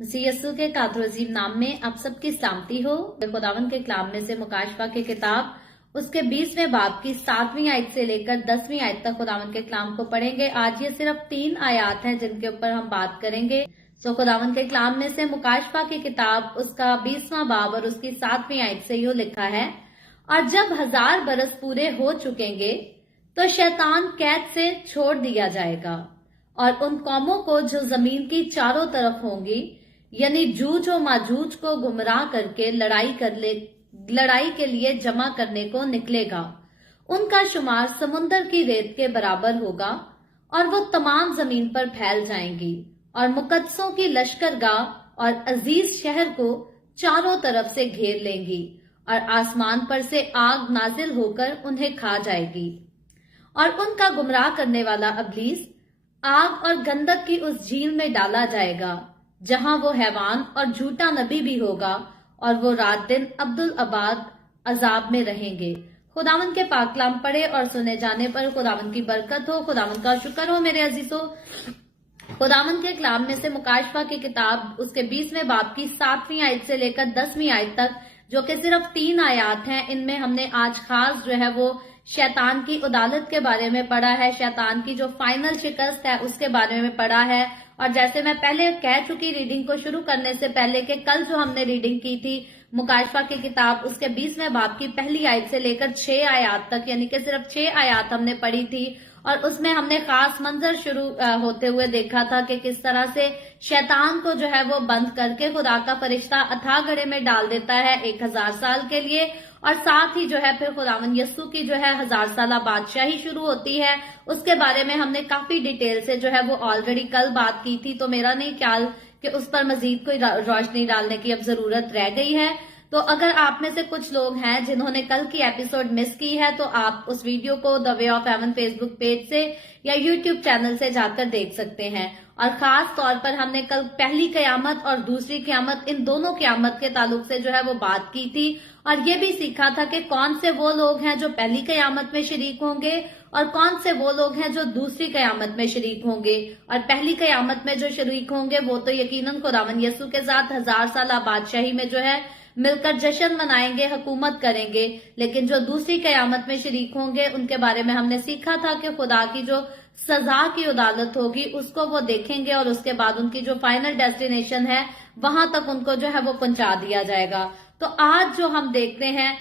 मसीह यस्सु के कातरजीम नाम में आप सबकी सलामती हो। खुदावन के कलाम में से मुकाशफा की किताब उसके 20वें बाब की 7वीं आयत से लेकर 10वीं आयत तक खुदावन के कलाम को पढ़ेंगे। आज ये सिर्फ 3 आयत हैं जिनके ऊपर हम बात करेंगे। तो खुदावन के कलाम में से मुकाशफा की किताब उसका 20वां बाब और उसकी 7वीं आयत से यूं लिखा है, और जब 1000 बरस पूरे हो चुकेंगे तो शैतान कैद से छोड़ दिया जाएगा और उन कौमों को जो जमीन की चारों तरफ होंगी, यानी जूज और माजूज को गुमराह करके लड़ाई के लिए जमा करने को निकलेगा। उनका शुमार समुन्दर की रेत के बराबर होगा और वो तमाम जमीन पर फैल जाएंगी और मुकद्दसों की लश्करगाह और अजीज शहर को चारों तरफ से घेर लेंगी और आसमान पर से आग नाजिल होकर उन्हें खा जाएगी। और उनका गुमराह करने वाला अबलीस आग और गंधक की उस झील में डाला जाएगा जहां वो हैवान और झूठा नबी भी होगा, और वो रात दिन अब्दुल अबाद अजाब में रहेंगे। खुदावन के पाक कलाम पढ़े और सुने जाने पर खुदावन की बरकत हो। खुदावन का शुक्र हो मेरे अजीजों। खुदावन के कलाम में से मुकाशफा की किताब उसके 20वें बाब की 7वीं आयत से लेकर 10वीं आयत तक, जो कि सिर्फ 3 आयत हैं, इनमें हमने आज खास जो है वो शैतान की उदालत के बारे में पढ़ा है, शैतान की जो फाइनल शिकस्त है उसके बारे में पढ़ा है। और जैसे मैं पहले कह चुकी रीडिंग को शुरू करने से पहले कि कल जो हमने रीडिंग की थी मुकाशफा की किताब उसके 20वें बाब की पहली आयत से लेकर 6 आयत तक, यानी कि सिर्फ 6 आयत हमने पढ़ी थी, और उसमें हमने खास मंजर शुरू होते हुए देखा था कि किस तरह से शैतान को जो है वो बंद करके खुदा का फरिश्ता अथाह घड़े में डाल देता है 1000 साल के लिए, और साथ ही जो है फिर खुदावन यस्सु की जो है 1000 साला बादशाही शुरू होती है। उसके बारे में हमने काफी डिटेल से जो है वो ऑलरेडी कल बात की थी, तो मेरा नहीं ख्याल कि उस पर मजीद कोई रोशनी डालने की अब जरूरत रह गई है। तो अगर आप में से कुछ लोग हैं जिन्होंने कल की एपिसोड मिस की है तो आप उस वीडियो को the way of haven Facebook page से या यूट्यूब चैनल से जाकर देख सकते हैं। और खास तौर पर हमने कल पहली कयामत और दूसरी कयामत, इन दोनों कयामत के ताल्लुक से जो है वो बात की थी, और ये भी सीखा था कि कौन से वो लोग हैं जो पहली कयामत में शरीक होंगे और कौन से वो लोग हैं जो दूसरी कयामत में शरीक होंगे। और पहली कयामत में जो शरीक होंगे वो तो यकीनन खुदावन यस्सु के साथ 1000 साला बादशाही में जो है मिलकर जश्न मनाएंगे, हुकूमत करेंगे। लेकिन जो दूसरी कयामत में शरीक होंगे उनके बारे में हमने सीखा था कि खुदा की जो सजा की अदालत होगी उसको वो देखेंगे और उसके बाद उनकी जो फाइनल डेस्टिनेशन है वहां तक उनको जो है वो पहुंचा दिया जाएगा। तो आज जो हम देखते हैं,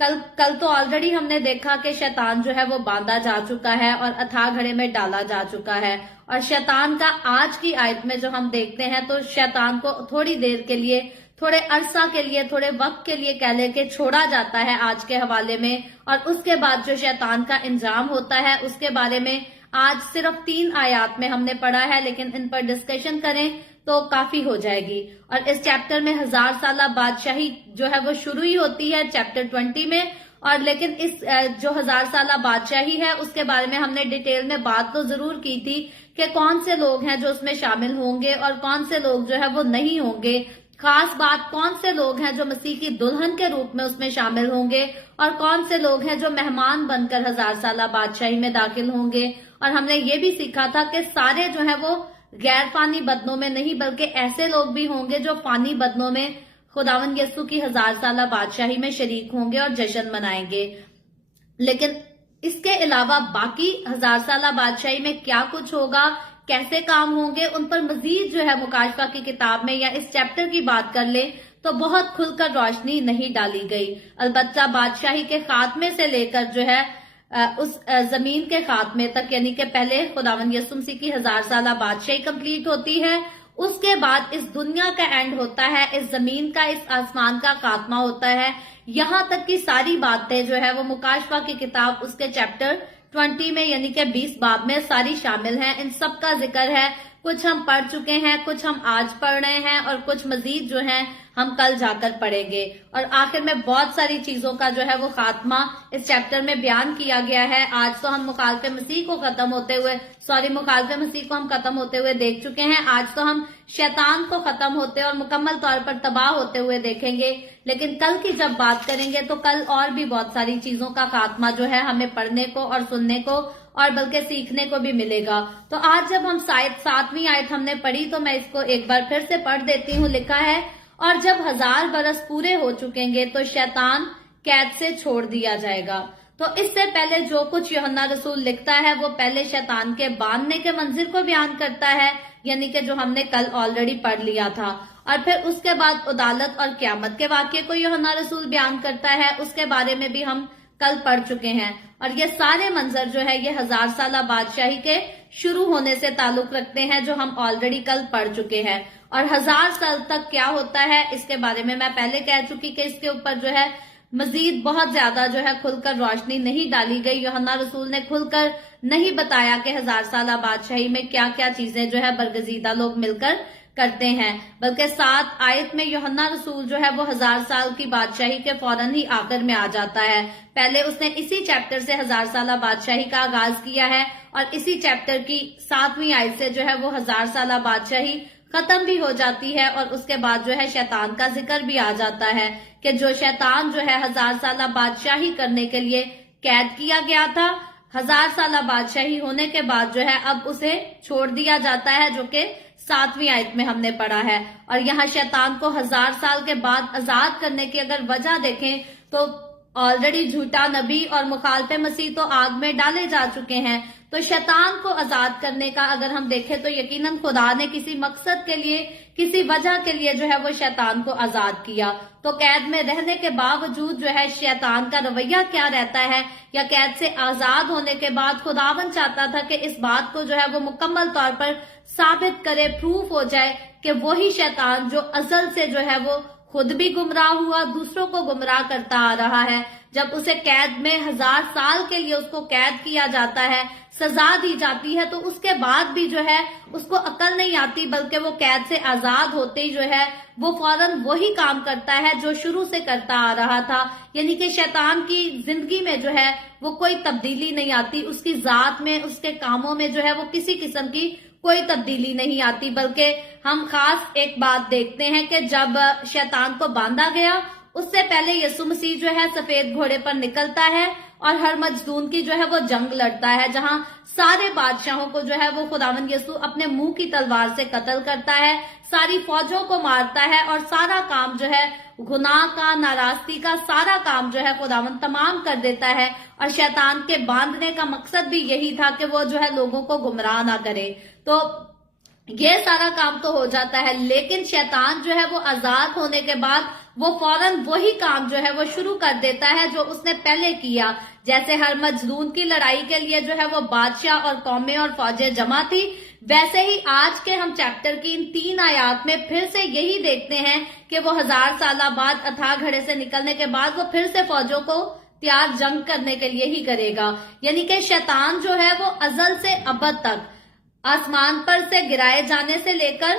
कल तो ऑलरेडी हमने देखा कि शैतान जो है वो बांधा जा चुका है और अथाह घड़े में डाला जा चुका है। और शैतान का आज की आयत में जो हम देखते हैं तो शैतान को थोड़ी देर के लिए, थोड़े अरसा के लिए, थोड़े वक्त के लिए कह लेके छोड़ा जाता है आज के हवाले में, और उसके बाद जो शैतान का इंजाम होता है उसके बारे में आज सिर्फ 3 आयत में हमने पढ़ा है, लेकिन इन पर डिस्कशन करें तो काफी हो जाएगी। और इस चैप्टर में 1000 साला बादशाही जो है वो शुरू ही होती है चैप्टर 20 में। और लेकिन इस जो 1000 साला बादशाही है उसके बारे में हमने डिटेल में बात तो जरूर की थी कि कौन से लोग हैं जो उसमें शामिल होंगे और कौन से लोग जो है वो नहीं होंगे। खास बात, कौन से लोग हैं जो मसीह की दुल्हन के रूप में उसमें शामिल होंगे और कौन से लोग हैं जो मेहमान बनकर 1000 साला बादशाही में दाखिल होंगे। और हमने ये भी सीखा था कि सारे जो है वो गैर फानी बदनों में नहीं, बल्कि ऐसे लोग भी होंगे जो फानी बदनों में खुदावन यस्सु की 1000 साला बादशाही में शरीक होंगे और जश्न मनाएंगे। लेकिन इसके अलावा बाकी 1000 साला बादशाही में क्या कुछ होगा, कैसे काम होंगे, उन पर मजीद जो है मुकाशफा की किताब में या इस चैप्टर की बात कर ले तो बहुत खुलकर रोशनी नहीं डाली गई। अलबत्ता बादशाही के खात्मे से लेकर जो है उस जमीन के खात्मे तक, यानी कि पहले खुदावन यस्सु मसीह की 1000 साला बादशाही कंप्लीट होती है, उसके बाद इस दुनिया का एंड होता है, इस जमीन का, इस आसमान का खात्मा होता है। यहाँ तक की सारी बातें जो है वो मुकाशफा की किताब उसके चैप्टर 20 में, यानी कि 20 बाब में सारी शामिल हैं। इन सब का जिक्र है। कुछ हम पढ़ चुके हैं, कुछ हम आज पढ़ रहे हैं और कुछ मजीद जो हैं हम कल जाकर पढ़ेंगे। और आखिर में बहुत सारी चीजों का जो है वो खात्मा इस चैप्टर में बयान किया गया है। आज तो हम मुखालफे मसीह को खत्म होते हुए देख चुके हैं। आज तो हम शैतान को खत्म होते और मुकम्मल तौर पर तबाह होते हुए देखेंगे। लेकिन कल की जब बात करेंगे तो कल और भी बहुत सारी चीजों का खात्मा जो है हमें पढ़ने को और सुनने को اور بلکہ سیکھنے کو بھی ملے گا۔ تو آج جب ہم 7ویں آیت ہم نے پڑھی تو میں اس کو ایک بار پھر سے پڑھ دیتی ہوں۔ لکھا ہے، اور جب 1000 برس پورے ہو چکیں گے تو شیطان قید سے چھوڑ دیا جائے گا۔ تو اس سے پہلے جو کچھ یوحنا رسول لکھتا ہے وہ پہلے شیطان کے باندھنے کے منظر کو بیان کرتا ہے، یعنی کہ جو ہم نے کل آلریڈی پڑھ لیا تھا، اور پھر اس کے بعد عدالت اور قیامت کے واقعے کو یوحنا رسول بیان کرتا ہے، اس کے بارے میں بھی ہم کل پڑھ چکے ہیں۔ اور یہ سارے منظر جو ہے یہ 1000 سالہ بادشاہی کے شروع ہونے سے تعلق رکھتے ہیں، جو ہم آلریڈی کل پڑھ چکے ہیں۔ اور 1000 سال تک کیا ہوتا ہے اس کے بارے میں پہلے کہہ چکی کہ اس کے اوپر جو ہے مزید بہت زیادہ جو ہے کھل کر روشنی نہیں ڈالی گئی۔ یوحنا رسول نے کھل کر نہیں بتایا کہ 1000 سالہ بادشاہی میں کیا کیا چیزیں جو ہے برگزیدہ لوگ مل کر کرتے ہیں، بلکہ 7 آیت میں یوحنا رسول جو ہے وہ 1000 سال کی بادشاہی کے فوراً ہی آخر میں آ جاتا ہے۔ پہلے اس نے اسی چیپٹر سے 1000 سالہ بادشاہی کا آغاز کیا ہے، اور اسی چیپٹر کی 7ویں آیت سے جو ہے وہ 1000 سالہ بادشاہی ختم بھی ہو جاتی ہے، اور اس کے بعد جو ہے شیطان کا ذکر بھی آ جاتا ہے کہ جو شیطان جو ہے 1000 سالہ بادشاہی کرنے کے لیے قید کیا گیا تھا، 1000 سالہ بادشاہی ہونے کے بعد جو ہے اب اسے چھوڑ دیا جاتا ہے، جو کہ 7ویں آیت میں ہم نے پڑھا ہے۔ اور یہاں شیطان کو 1000 سال کے بعد آزاد کرنے کی اگر وجہ دیکھیں تو آلریڈی جھوٹا نبی اور مخالف مسیح تو آگ میں ڈالے جا چکے ہیں، تو شیطان کو آزاد کرنے کا اگر ہم دیکھیں تو یقیناً خدا نے کسی مقصد کے لیے، کسی وجہ کے لیے جو ہے وہ شیطان کو آزاد کیا۔ تو قید میں رہنے کے باوجود جو ہے شیطان کا رویہ کیا رہتا ہے، یا قید سے آزاد ہونے کے بعد خداوند چاہتا تھا کہ اس بات کو جو ہے وہ مکمل طور پر ثابت کرے، پروف ہو جائے کہ وہی شیطان جو ازل سے جو ہے وہ خود بھی گمراہ ہوا، دوسروں کو گمراہ کرتا آ رہا ہے، جب اسے قید میں 1000 سال کے لیے اس کو قید کیا جاتا ہے، سزا دی جاتی ہے، تو اس کے بعد بھی جو ہے اس کو عقل نہیں آتی، بلکہ وہ قید سے آزاد ہوتے ہی جو ہے وہ فوراً وہی کام کرتا ہے جو شروع سے کرتا آ رہا تھا۔ یعنی کہ شیطان کی زندگی میں جو ہے وہ کوئی تبدیلی نہیں آتی، اس کی ذات میں، اس کے کاموں میں جو ہے وہ کسی قسم کی کوئی تبدیلی نہیں آتی، بلکہ ہم خاص ایک بات دیکھتے ہیں کہ جب شیطان کو باندھا گیا اس سے پہلے یسوع مسیح جو ہے سفید گھوڑے پر نکلتا ہے اور ہر مجدون کی جو ہے وہ جنگ لڑتا ہے، جہاں سارے بادشاہوں کو جو ہے وہ خداوند یسوع اپنے منہ کی تلوار سے قتل کرتا ہے، ساری فوجوں کو مارتا ہے، اور سارا کام جو ہے گناہ کا، ناراستی کا سارا کام جو ہے خداوند تمام کر دیتا ہے۔ اور شیطان کے باندھنے کا مقصد بھی یہی تھا کہ وہ جو ہے لوگوں کو گمراہ نہ کرے۔ تو یہ سارا کام تو ہو جاتا ہے، لیکن شیطان جو ہے وہ آزاد ہونے کے بعد وہ فوراً وہی کام جو ہے وہ شروع کر دیتا ہے جو اس نے پہلے کیا۔ جیسے ہر مجدون کی لڑائی کے لیے جو ہے وہ بادشاہ اور قومیں اور فوجیں جمع تھی، ویسے ہی آج کے ہم چیپٹر کی ان 3 آیات میں پھر سے یہی دیکھتے ہیں کہ وہ 1000 سالہ بعد اتھا گھڑے سے نکلنے کے بعد وہ پھر سے فوجوں کو تیار جنگ کرنے کے لیے ہی کرے گا۔ یعنی کہ شیطان جو ہے وہ ازل سے ابد تک، آسمان پر سے گرائے جانے سے لے کر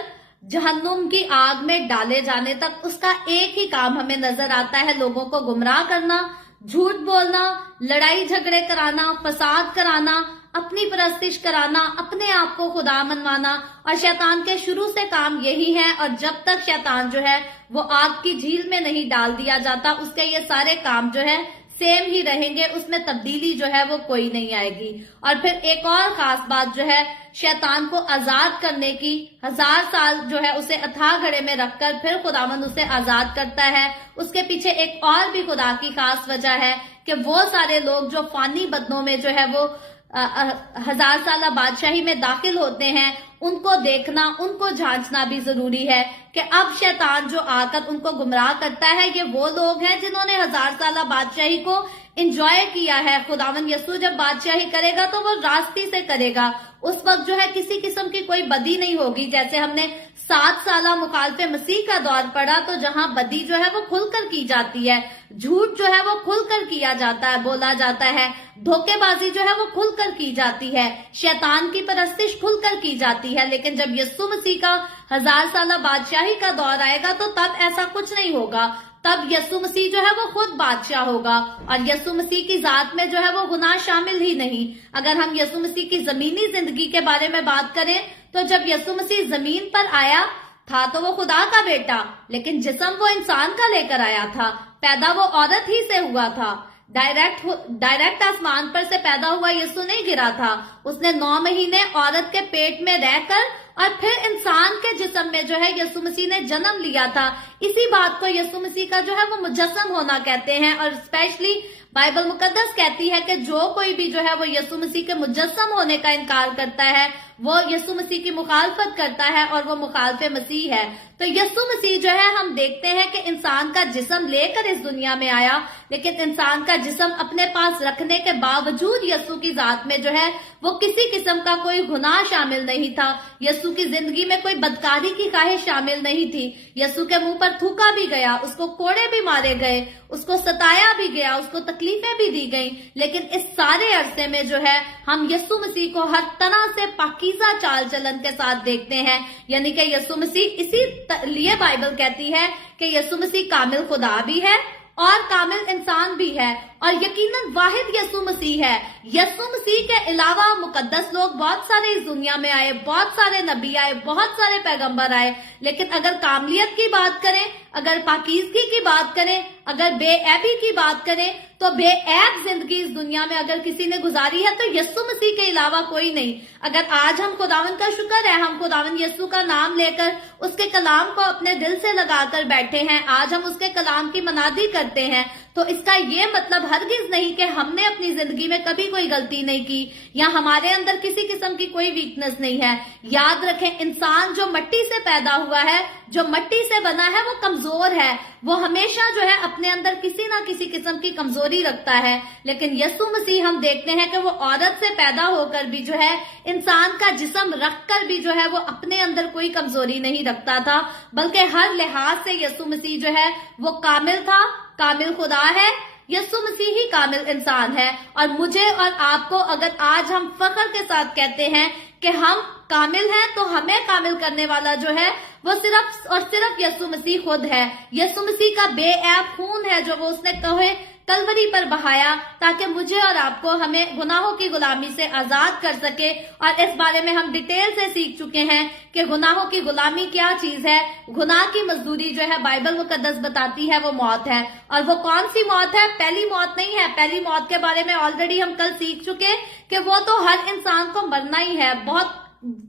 جہنم کی آگ میں ڈالے جانے تک اس کا ایک ہی کام ہمیں نظر آتا ہے، لوگوں کو گمراہ کرنا، جھوٹ بولنا، لڑائی جھگڑے کرانا، فساد کرانا، اپنی پرستش کرانا، اپنے آپ کو خدا منوانا۔ اور شیطان کے شروع سے کام یہی ہے، اور جب تک شیطان جو ہے وہ آگ کی جھیل میں نہیں ڈال دیا جاتا اس کے یہ سارے کام جو ہے سیم ہی رہیں گے، اس میں تبدیلی جو ہے وہ کوئی نہیں آئے گی۔ اور پھر ایک اور خاص بات جو ہے شیطان کو آزاد کرنے کی، 1000 سال جو ہے اسے اتھا گھڑے میں رکھ کر پھر خداوند اسے آزاد کرتا ہے، اس کے پیچھے ایک اور بھی خدا کی خاص وجہ ہے کہ وہ سارے لوگ جو فانی بدنوں میں جو ہے وہ 1000 سالہ بادشاہی میں داخل ہوتے ہیں، ان کو دیکھنا، ان کو جھانچنا بھی ضروری ہے کہ اب شیطان جو آ کر ان کو گمراہ کرتا ہے یہ وہ لوگ ہیں جنہوں نے 1000 سالہ بادشاہی کو انجوائے کیا ہے۔ خداوند یسوع جب بادشاہی کرے گا تو وہ راستی سے کرے گا، اس وقت جو ہے کسی قسم کی کوئی بدی نہیں ہوگی۔ جیسے ہم نے 7 سالہ مخالف مسیح کا دور پڑا تو جہاں بدی جو ہے وہ کھل کر کی جاتی ہے، جھوٹ جو ہے وہ کھل کر کیا جاتا ہے، بولا جاتا ہے، دھوکے بازی جو ہے وہ کھل کر کی جاتی ہے، شیطان کی پرستش کھل کر کی جاتی ہے۔ لیکن جب یسوع مسیح کا 1000 سالہ بادشاہی کا دور آئے گا تو تب ایسا کچھ نہیں ہوگا، تب یسوع مسیح جو ہے وہ خود بادشاہ ہوگا، اور یسوع مسیح کی ذات میں جو ہے وہ گناہ شامل ہی نہیں۔ اگر ہم یسوع مسیح کی زمینی زندگی کے بارے میں بات کریں تو جب یسوع مسیح زمین پر آیا تھا تو وہ خدا کا بیٹا، لیکن جسم وہ انسان کا لے کر آیا تھا، پیدا وہ عورت ہی سے ہوا تھا، डायरेक्ट आसमान पर से पैदा हुआ यीशु नहीं गिरा था। उसने 9 महीने औरत के पेट में रहकर और फिर इंसान के जिस्म में जो है यीशु मसीह ने जन्म लिया था। इसी बात को यीशु मसीह का जो है वो मुजस्सम होना कहते हैं। और स्पेशली बाइबल मुकद्दस कहती है कि जो कोई भी जो है वो यीशु मसीह के मुजस्सम होने का इनकार करता है वो यीशु मसीह की मुखालफत करता है और वो मुखालफे मसीह है। तो यीशु मसीह जो है हम देखते हैं कि इंसान का जिस्म लेकर इस दुनिया में आया, लेकिन इंसान का जिस्म अपने पास रखने के बावजूद यीशु की जात में जो है वो किसी किस्म का कोई गुनाह शामिल नहीं था। यीशु की जिंदगी में कोई बदकारी की ख्वाहिश शामिल नहीं थी। यीशु के मुंह पर थूका भी गया, उसको कोड़े भी मारे गए, उसको सताया भी गया, उसको तकलीफें भी दी गई, लेकिन इस सारे अरसे में जो है हम यीशु मसीह को हर तरह से पाकीज़ा चाल चलन के साथ देखते हैं। यानी कि यीशु मसीह, इसी लिए बाइबल कहती है कि यीशु मसीह कामिल खुदा भी है और कामिल इंसान भी है और यकीनन वाहिद यीशु मसीह है। यीशु मसीह के अलावा मुकद्दस लोग बहुत सारे इस दुनिया में आए, बहुत सारे नबी आए, बहुत सारे पैगंबर आए, लेकिन अगर कामलियत की बात करें, अगर पाकीज़गी की बात करें, अगर बेऐबी की बात करें, तो बेऐब जिंदगी इस दुनिया में अगर किसी ने गुजारी है तो यीशु मसीह के अलावा कोई नहीं। अगर आज हम खुदावन का शुक्र है, हम खुदावन यीशु का नाम लेकर उसके कलाम को अपने दिल से लगाकर बैठे हैं, आज हम उसके कलाम की मनादी करते हैं, तो इसका ये मतलब हरगिज नहीं कि हमने अपनी जिंदगी में कभी कोई गलती नहीं की या हमारे अंदर किसी किस्म की कोई वीकनेस नहीं है। याद रखें, इंसान जो मिट्टी से पैदा हुआ है, जो मिट्टी से बना है, वो कमजोर है, वो हमेशा जो है अपने अंदर किसी ना किसी किस्म की कमजोरी रखता है। लेकिन यीशु मसीह हम देखते हैं कि वो औरत से पैदा होकर भी जो है इंसान का जिस्म रखकर भी जो है वो अपने अंदर कोई कमजोरी नहीं रखता था, बल्कि हर लिहाज से यीशु मसीह जो है वो कामिल था, कामिल खुदा है। यीशु मसीह ही कामिल इंसान है। और मुझे और आपको अगर आज हम फख्र के साथ कहते हैं कि हम कामिल हैं, तो हमें कामिल करने वाला जो है वो सिर्फ और सिर्फ यीशु मसीह खुद है। यीशु मसीह का बेऐब खून है जो वो उसने कहे कलवरी पर बहाया, ताकि मुझे और आपको, हमें गुनाहों की गुलामी से आजाद कर सके। और इस बारे में हम डिटेल से सीख चुके हैं कि गुनाहों की गुलामी क्या चीज है। गुनाह की मजदूरी जो है बाइबल मुकद्दस बताती है वो मौत है। और वो कौन सी मौत है? पहली मौत नहीं है। पहली मौत के बारे में ऑलरेडी हम कल सीख चुके कि वो तो हर इंसान को मरना ही है। बहुत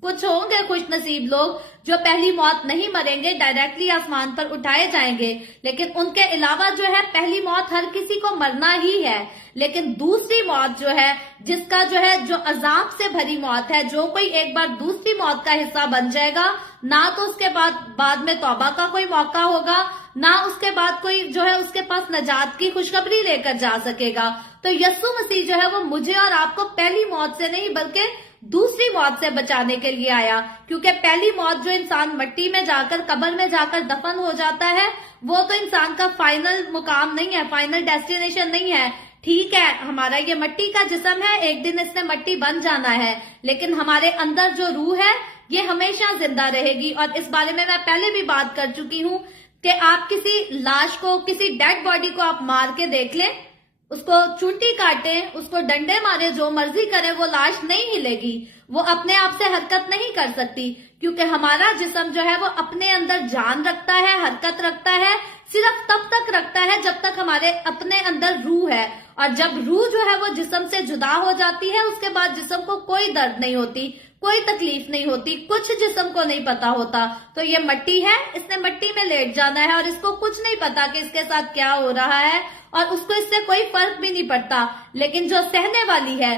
कुछ होंगे खुश नसीब लोग जो पहली मौत नहीं मरेंगे, डायरेक्टली आसमान पर उठाए जाएंगे, लेकिन उनके अलावा जो है पहली मौत हर किसी को मरना ही है। लेकिन दूसरी मौत जो है, जिसका जो है जो अजाब से भरी मौत है, जो कोई एक बार दूसरी मौत का हिस्सा बन जाएगा, ना तो उसके बाद में तौबा का कोई मौका होगा, ना उसके बाद कोई जो है उसके पास नजात की खुशखबरी लेकर जा सकेगा। तो यीशु मसीह जो है वो मुझे और आपको पहली मौत से नहीं बल्कि दूसरी मौत से बचाने के लिए आया। क्योंकि पहली मौत जो इंसान मिट्टी में जाकर, कब्र में जाकर दफन हो जाता है, वो तो इंसान का फाइनल मुकाम नहीं है, फाइनल डेस्टिनेशन नहीं है। ठीक है, हमारा ये मिट्टी का जिस्म है, एक दिन इसने मिट्टी बन जाना है, लेकिन हमारे अंदर जो रूह है ये हमेशा जिंदा रहेगी। और इस बारे में मैं पहले भी बात कर चुकी हूँ कि आप किसी लाश को, किसी डेड बॉडी को आप मार के देख लें, उसको चूंटी काटें, उसको डंडे मारे, जो मर्जी करें, वो लाश नहीं हिलेगी, वो अपने आप से हरकत नहीं कर सकती। क्योंकि हमारा जिस्म जो है वो अपने अंदर जान रखता है, हरकत रखता है, सिर्फ तब तक रखता है जब तक हमारे अपने अंदर रूह है। और जब रूह जो है वो जिस्म से जुदा हो जाती है, उसके बाद जिस्म को कोई दर्द नहीं होती, कोई तकलीफ नहीं होती, कुछ जिस्म को नहीं पता होता। तो ये मिट्टी है, इसने मिट्टी में लेट जाना है और इसको कुछ नहीं पता कि इसके साथ क्या हो रहा है, और उसको इससे कोई फर्क भी नहीं पड़ता। लेकिन जो सहने वाली है,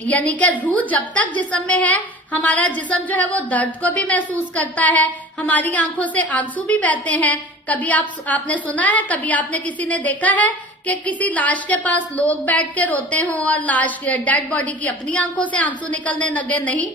यानी कि रूह जब तक जिस्म में है, हमारा जिस्म जो है वो दर्द को भी महसूस करता है, हमारी आंखों से आंसू भी बहते हैं। कभी आपने सुना है, कभी आपने किसी ने देखा है कि किसी लाश के पास लोग बैठ के रोते हों और लाश, डेड बॉडी की अपनी आंखों से आंसू निकलने लगे? नहीं।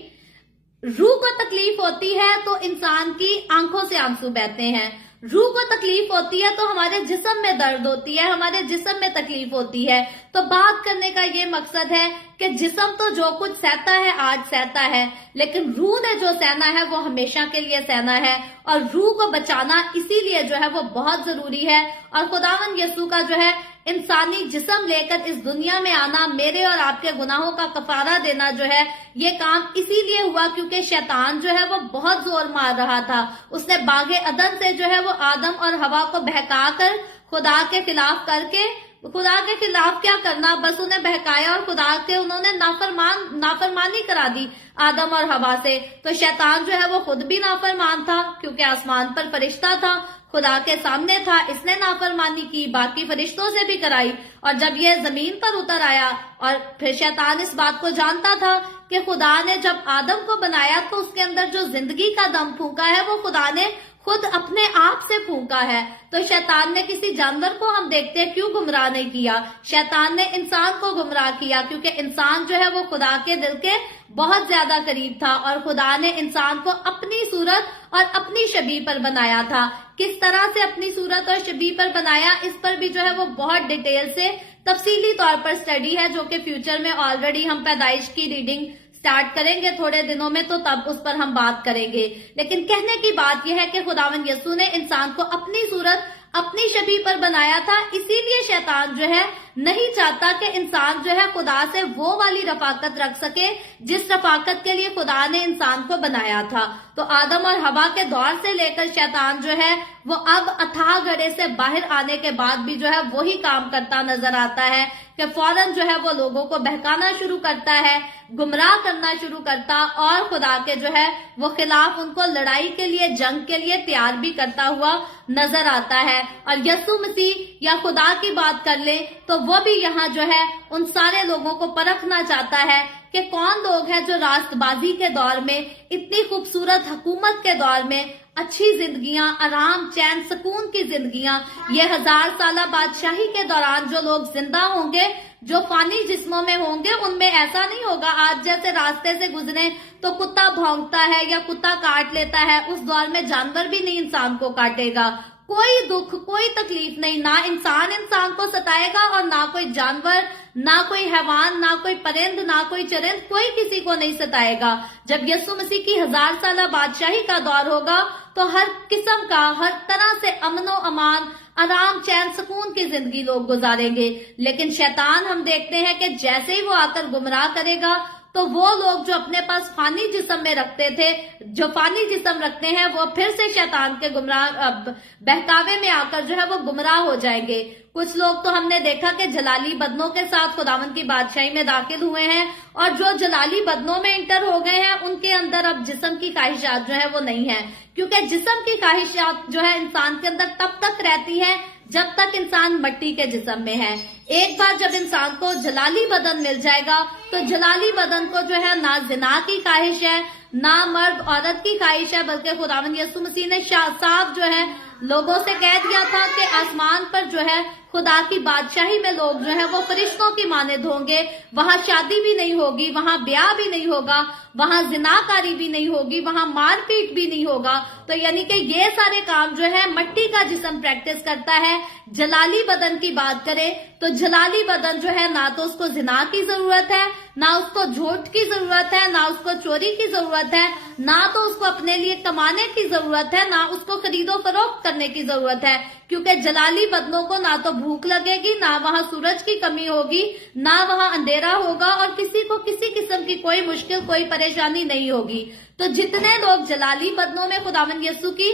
रूह को तकलीफ होती है तो इंसान की आंखों से आंसू बहते हैं। रूह को तकलीफ होती है तो हमारे जिस्म में दर्द होती है, हमारे जिस्म में तकलीफ होती है। तो बात करने का ये मकसद है कि जिस्म तो जो कुछ सहता है आज सहता है, लेकिन रूह ने जो सहना है वो हमेशा के लिए सहना है। और रूह को बचाना इसीलिए जो है वो बहुत जरूरी है। और खुदावन यीशु का जो है इंसानी जिस्म लेकर इस दुनिया में आना, मेरे और आपके गुनाहों का कफारा देना जो है, ये काम इसीलिए हुआ क्योंकि शैतान जो है वो बहुत जोर मार रहा था। उसने बागे अदन से जो है वो आदम और हवा को बहकाकर खुदा के खिलाफ करके खुदा के खिलाफ क्या करना, बस उन्हें बहकाया और खुदा के उन्होंने नाफरमानी करा दी आदम और हवा से। तो शैतान जो है वो खुद भी नाफरमान था, क्योंकि आसमान पर फरिश्ता था, खुदा के सामने था, इसने नाफरमानी की, बाकी फरिश्तों से भी कराई। और जब ये जमीन पर उतर आया, और फिर शैतान इस बात को जानता था कि खुदा ने जब आदम को बनाया तो उसके अंदर जो जिंदगी का दम फूंका है वो खुदा ने खुद अपने आप से फूंका है। तो शैतान ने किसी जानवर को, हम देखते हैं, क्यों गुमराह नहीं किया? शैतान ने इंसान को गुमराह किया, क्योंकि इंसान जो है वो खुदा के दिल के बहुत ज्यादा करीब था, और खुदा ने इंसान को अपनी सूरत और अपनी शबीह पर बनाया था। किस तरह से अपनी सूरत और शबीह पर बनाया, इस पर भी जो है वो बहुत डिटेल से तफसीली तौर पर स्टडी है, जो कि फ्यूचर में ऑलरेडी हम पैदाइश की रीडिंग स्टार्ट करेंगे थोड़े दिनों में, तो तब उस पर हम बात करेंगे। लेकिन कहने की बात यह है कि खुदावंद यीशु ने इंसान को अपनी सूरत, अपनी शबीह पर बनाया था। इसीलिए शैतान जो है नहीं चाहता कि इंसान जो है खुदा से वो वाली रफाकत रख सके जिस रफाकत के लिए खुदा ने इंसान को बनाया था। तो आदम और हवा के दौर से लेकर शैतान जो है वो अब अथाह गड्ढे से बाहर आने के बाद भी जो है वही काम करता नजर आता है कि फौरन जो है वो लोगों को बहकाना शुरू करता है, गुमराह करना शुरू करता, और खुदा के जो है वो खिलाफ उनको लड़ाई के लिए, जंग के लिए तैयार भी करता हुआ नजर आता है। और यीशु मसीह या खुदा की बात कर ले तो वो भी यहाँ जो है उन सारे लोगों को परखना चाहता है कि कौन लोग हैं जो रास्तबाजी के दौर में, इतनी खूबसूरत हुकूमत के दौर में, अच्छी जिंदगियां, आराम, चैन, सुकून की जिंदगियां, ये 1000 साला बादशाही के दौरान जो लोग जिंदा होंगे, जो फानी जिस्मों में होंगे, उनमें ऐसा नहीं होगा आज जैसे रास्ते से गुजरे तो कुत्ता भौंकता है या कुत्ता काट लेता है। उस दौर में जानवर भी नहीं इंसान को काटेगा, कोई दुख, कोई तकलीफ नहीं, ना इंसान को सताएगा और ना कोई जानवर, ना कोई हैवान, ना कोई परिंद, ना कोई चरिंद, कोई किसी को नहीं सताएगा। जब यीशु मसीह की 1000 साला बादशाही का दौर होगा तो हर किस्म का, हर तरह से अमनो अमान, आराम, चैन, सुकून की जिंदगी लोग गुजारेंगे। लेकिन शैतान, हम देखते हैं कि जैसे ही वो आकर गुमराह करेगा तो वो लोग जो अपने पास फानी जिस्म में रखते थे, जो फानी जिस्म रखते हैं, वो फिर से शैतान के बहकावे में आकर जो है वो गुमराह हो जाएंगे। कुछ लोग तो हमने देखा कि जलाली बदनों के साथ खुदावंद की बादशाही में दाखिल हुए हैं, और जो जलाली बदनों में इंटर हो गए हैं उनके अंदर अब जिस्म की ख्वाहिशात जो है वो नहीं है, क्योंकि जिस्म की ख्वाहिशात जो है इंसान के अंदर तब तक रहती है जब तक इंसान मट्टी के जिस्म में है। एक बार जब इंसान को जलाली बदन मिल जाएगा तो जलाली बदन को जो है ना जिना की ख्वाहिश है, ना मर्द औरत की ख्वाहिश है, बल्कि खुदावंद यीशु मसीह ने साफ जो है लोगों से कह दिया था कि आसमान पर जो है खुदा की बादशाही में लोग जो है वो फरिश्तों की मानद होंगे, वहां शादी भी नहीं होगी, वहां ब्याह भी नहीं होगा, वहां जिनाकारी भी नहीं होगी, वहां मारपीट भी नहीं होगा। तो यानी कि ये सारे काम जो है मट्टी का जिस्म प्रैक्टिस करता है। जलाली बदन की बात करें तो जलाली बदन जो है ना तो उसको जिना की जरूरत है, ना उसको झूठ की जरूरत है, ना उसको चोरी की जरूरत है, ना तो उसको अपने लिए कमाने की जरूरत है, ना उसको खरीदो फरोख्त करने की जरूरत है, क्योंकि जलाली बदनों को ना तो भूख लगेगी, ना वहां सूरज की कमी होगी, ना वहां अंधेरा होगा, और किसी को किसी किस्म की कोई मुश्किल, कोई परेशानी नहीं होगी। तो जितने लोग जलाली बदनों में खुदावंद यीशु की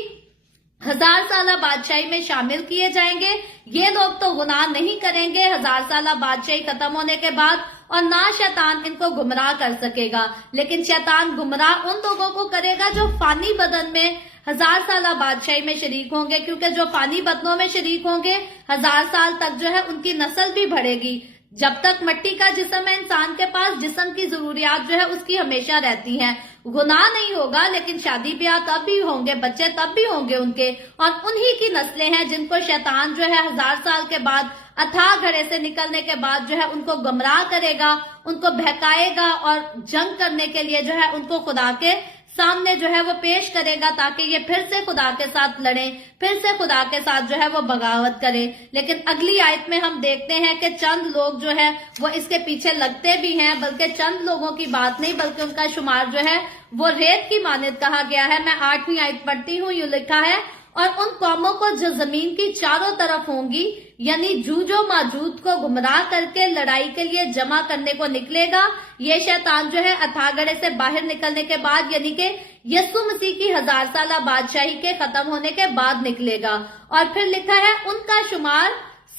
1000 साला बादशाही में शामिल किए जाएंगे, ये लोग तो गुनाह नहीं करेंगे 1000 साला बादशाही खत्म होने के बाद, और ना शैतान इनको गुमराह कर सकेगा। लेकिन शैतान गुमराह उन लोगों को करेगा जो फानी बदन में 1000 साला बादशाही में शरीक होंगे, क्योंकि जो फानी बदनों में शरीक होंगे 1000 साल तक जो है उनकी नस्ल भी बढ़ेगी। जब तक मट्टी का जिस्म है इंसान के पास, जिस्म की जरूरियात जो है उसकी हमेशा रहती हैं। गुनाह नहीं होगा, लेकिन शादी ब्याह तब भी होंगे, बच्चे तब भी होंगे उनके, और उन्हीं की नस्लें हैं जिनको शैतान जो है 1000 साल के बाद, अथाह घड़े से निकलने के बाद जो है उनको गुमराह करेगा, उनको बहकाएगा, और जंग करने के लिए जो है उनको खुदा के सामने जो है वो पेश करेगा, ताकि ये फिर से खुदा के साथ लड़े, फिर से खुदा के साथ जो है वो बगावत करे। लेकिन अगली आयत में हम देखते हैं कि चंद लोग जो है वो इसके पीछे लगते भी हैं, बल्कि चंद लोगों की बात नहीं, बल्कि उनका शुमार जो है वो रेत की मानद कहा गया है। मैं 8वीं आयत पढ़ती हूँ, यूं लिखा है, और उन कौमों को जो जमीन की चारों तरफ होंगी, यानी जूजो माजूद को गुमराह करके लड़ाई के लिए जमा करने को निकलेगा। ये शैतान जो है अथागड़े से बाहर निकलने के बाद, यानी कि यीशु मसीह की 1000 साला बादशाही के खत्म होने के बाद निकलेगा। और फिर लिखा है, उनका शुमार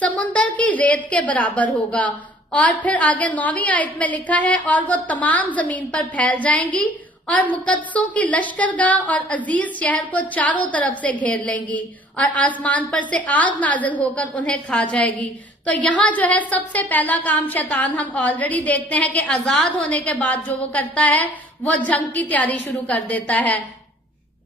समुंदर की रेत के बराबर होगा। और फिर आगे 9वीं आयत में लिखा है, और वो तमाम जमीन पर फैल जाएंगी और मुकद्दसों की लश्करगाह और अजीज शहर को चारों तरफ से घेर लेंगी और आसमान पर से आग नाजिल होकर उन्हें खा जाएगी। तो यहाँ जो है सबसे पहला काम शैतान हम ऑलरेडी देखते हैं कि आजाद होने के बाद जो वो करता है वो जंग की तैयारी शुरू कर देता है।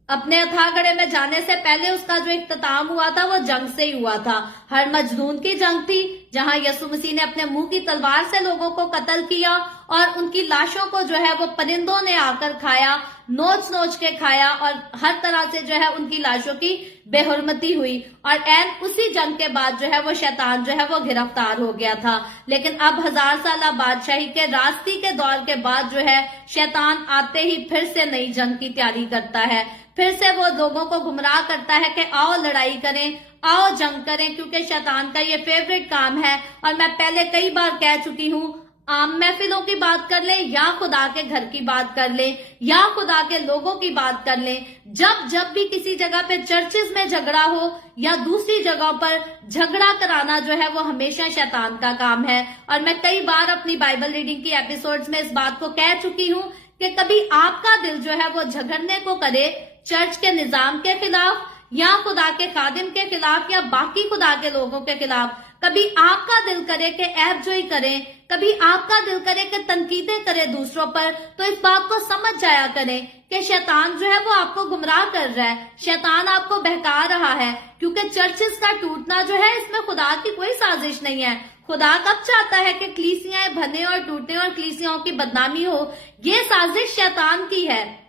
अपने अथागढ़े में जाने से पहले उसका जो इख्तिताम हुआ था वो जंग से ही हुआ था। हर मजदून की जंग थी, जहां यसु मसीह ने अपने मुंह की तलवार से लोगों को कत्ल किया और उनकी लाशों को जो है वो परिंदों ने आकर खाया, नोच नोच के खाया और हर तरह से जो है उनकी लाशों की बेहुरमती हुई। और एन उसी जंग के बाद जो है वो शैतान जो है वो गिरफ्तार हो गया था। लेकिन अब 1000 साल बादशाही के रास्ती के दौर के बाद जो है शैतान आते ही फिर से नई जंग की तैयारी करता है। फिर से वो लोगों को गुमराह करता है कि आओ लड़ाई करें, आओ जंग करें, क्योंकि शैतान का ये फेवरेट काम है। और मैं पहले कई बार कह चुकी हूँ, आम महफिलों की बात कर लें या खुदा के घर की बात कर लें या खुदा के लोगों की बात कर लें, जब भी किसी जगह पे चर्चेस में झगड़ा हो या दूसरी जगह पर झगड़ा कराना जो है वो हमेशा शैतान का काम है। और मैं कई बार अपनी बाइबल रीडिंग की एपिसोड्स में इस बात को कह चुकी हूँ कि कभी आपका दिल जो है वो झगड़ने को करे चर्च के निजाम के खिलाफ या खुदा के खादिम के खिलाफ या बाकी खुदा के लोगों के खिलाफ, कभी आपका दिल करे कि ऐबजोई करें, कभी आपका दिल करे कि तनकीदें करे दूसरों पर, तो इस बात को समझ जाया करें कि शैतान जो है वो आपको गुमराह कर रहा है, शैतान आपको बहका रहा है। क्योंकि चर्चेस का टूटना जो है इसमें खुदा की कोई साजिश नहीं है। खुदा कब चाहता है कि कलीसियाएं बने और टूटे और कलीसियाओं की बदनामी हो? ये साजिश शैतान की है।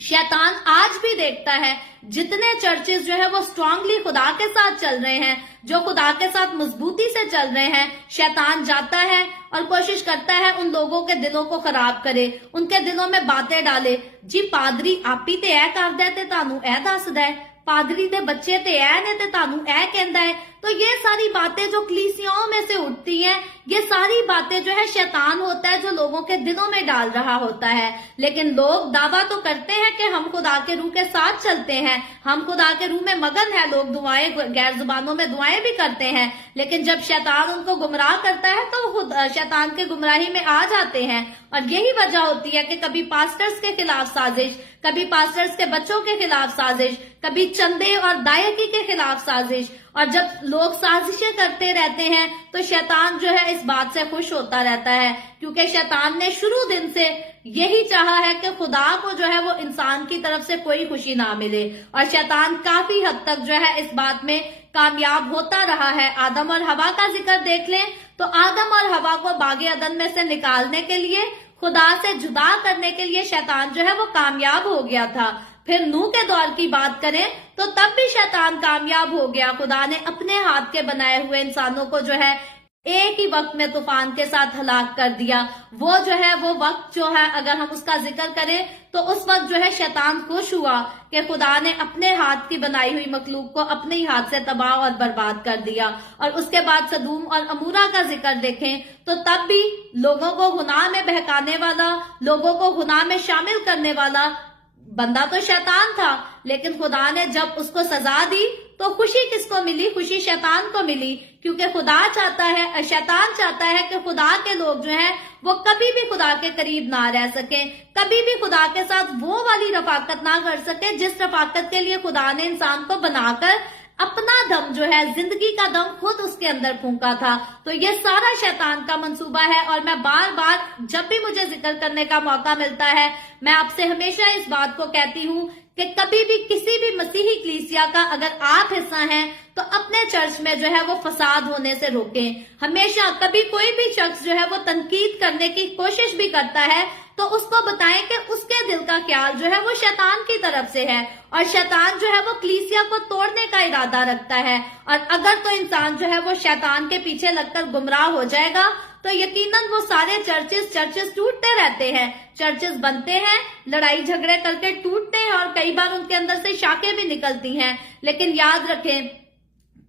शैतान आज भी देखता है जितने चर्चेस जो है वो स्ट्रांगली खुदा के साथ चल रहे हैं, जो खुदा के साथ मजबूती से चल रहे हैं, शैतान जाता है और कोशिश करता है उन लोगों के दिलों को खराब करे, उनके दिलों में बातें डाले। जी पादरी आपी ते ऐ करदा ते तानू ऐ दसदा है, पादरी दे बच्चे ते ऐ ने ते तानू ऐ कहंदा है। तो ये सारी बातें जो कलीसियाओं में से उठती हैं, ये सारी बातें जो है शैतान होता है जो लोगों के दिलों में डाल रहा होता है। लेकिन लोग दावा तो करते हैं कि हम खुदा के रूह के साथ चलते हैं, हम खुदा के रूह में मगन है, लोग दुआएं गैर जुबानों में दुआएं भी करते हैं। लेकिन जब शैतान उनको गुमराह करता है तो खुद शैतान के गुमराही में आ जाते हैं। और यही वजह होती है कि कभी पास्टर्स के खिलाफ साजिश, कभी पास्टर्स के बच्चों के खिलाफ साजिश, कभी चंदे और दायकी के खिलाफ साजिश। और जब लोग साजिशें करते रहते हैं तो शैतान जो है इस बात से खुश होता रहता है, क्योंकि शैतान ने शुरू दिन से यही चाहा है कि खुदा को जो है वो इंसान की तरफ से कोई खुशी ना मिले। और शैतान काफी हद तक जो है इस बात में कामयाब होता रहा है। आदम और हवा का जिक्र देख लें तो आदम और हवा को बागे अदन में से निकालने के लिए, खुदा से जुदा करने के लिए शैतान जो है वो कामयाब हो गया था। फिर नूह के दौर की बात करें तो तब भी शैतान कामयाब हो गया। खुदा ने अपने हाथ के बनाए हुए इंसानों को जो है एक ही वक्त में तूफान के साथ हलाक कर दिया। वो जो है वो वक्त जो है अगर हम उसका जिक्र करें तो उस वक्त जो है शैतान खुश हुआ कि खुदा ने अपने हाथ की बनाई हुई मखलूक को अपने ही हाथ से तबाह और बर्बाद कर दिया। और उसके बाद सदूम और अमूरा का जिक्र देखें तो तब भी लोगों को गुनाह में बहकाने वाला, लोगों को गुनाह में शामिल करने वाला बंदा तो शैतान था। लेकिन खुदा ने जब उसको सजा दी तो खुशी किसको मिली? खुशी शैतान को मिली, क्योंकि खुदा चाहता है, शैतान चाहता है कि खुदा के लोग जो हैं वो कभी भी खुदा के करीब ना रह सके, कभी भी खुदा के साथ वो वाली रफाकत ना कर सके जिस रफाकत के लिए खुदा ने इंसान को बनाकर अपना दम जो है, जिंदगी का दम खुद उसके अंदर फूंका था। तो ये सारा शैतान का मंसूबा है। और मैं बार बार जब भी मुझे जिक्र करने का मौका मिलता है मैं आपसे हमेशा इस बात को कहती हूँ कि कभी भी किसी भी मसीही कलीसिया का अगर आप हिस्सा हैं तो अपने चर्च में जो है वो फसाद होने से रोकें। हमेशा कभी कोई भी शख्स जो है वो तनकीद करने की कोशिश भी करता है तो उसको बताएं कि उसके दिल का ख्याल जो है वो शैतान की तरफ से है और शैतान जो है वो कलीसिया को तोड़ने का इरादा रखता है। और अगर तो इंसान जो है वो शैतान के पीछे लगकर गुमराह हो जाएगा तो यकीनन वो सारे चर्चेस टूटते रहते हैं, चर्चेस बनते हैं, लड़ाई झगड़े करके टूटते हैं और कई बार उनके अंदर से शाखें भी निकलती हैं। लेकिन याद रखें,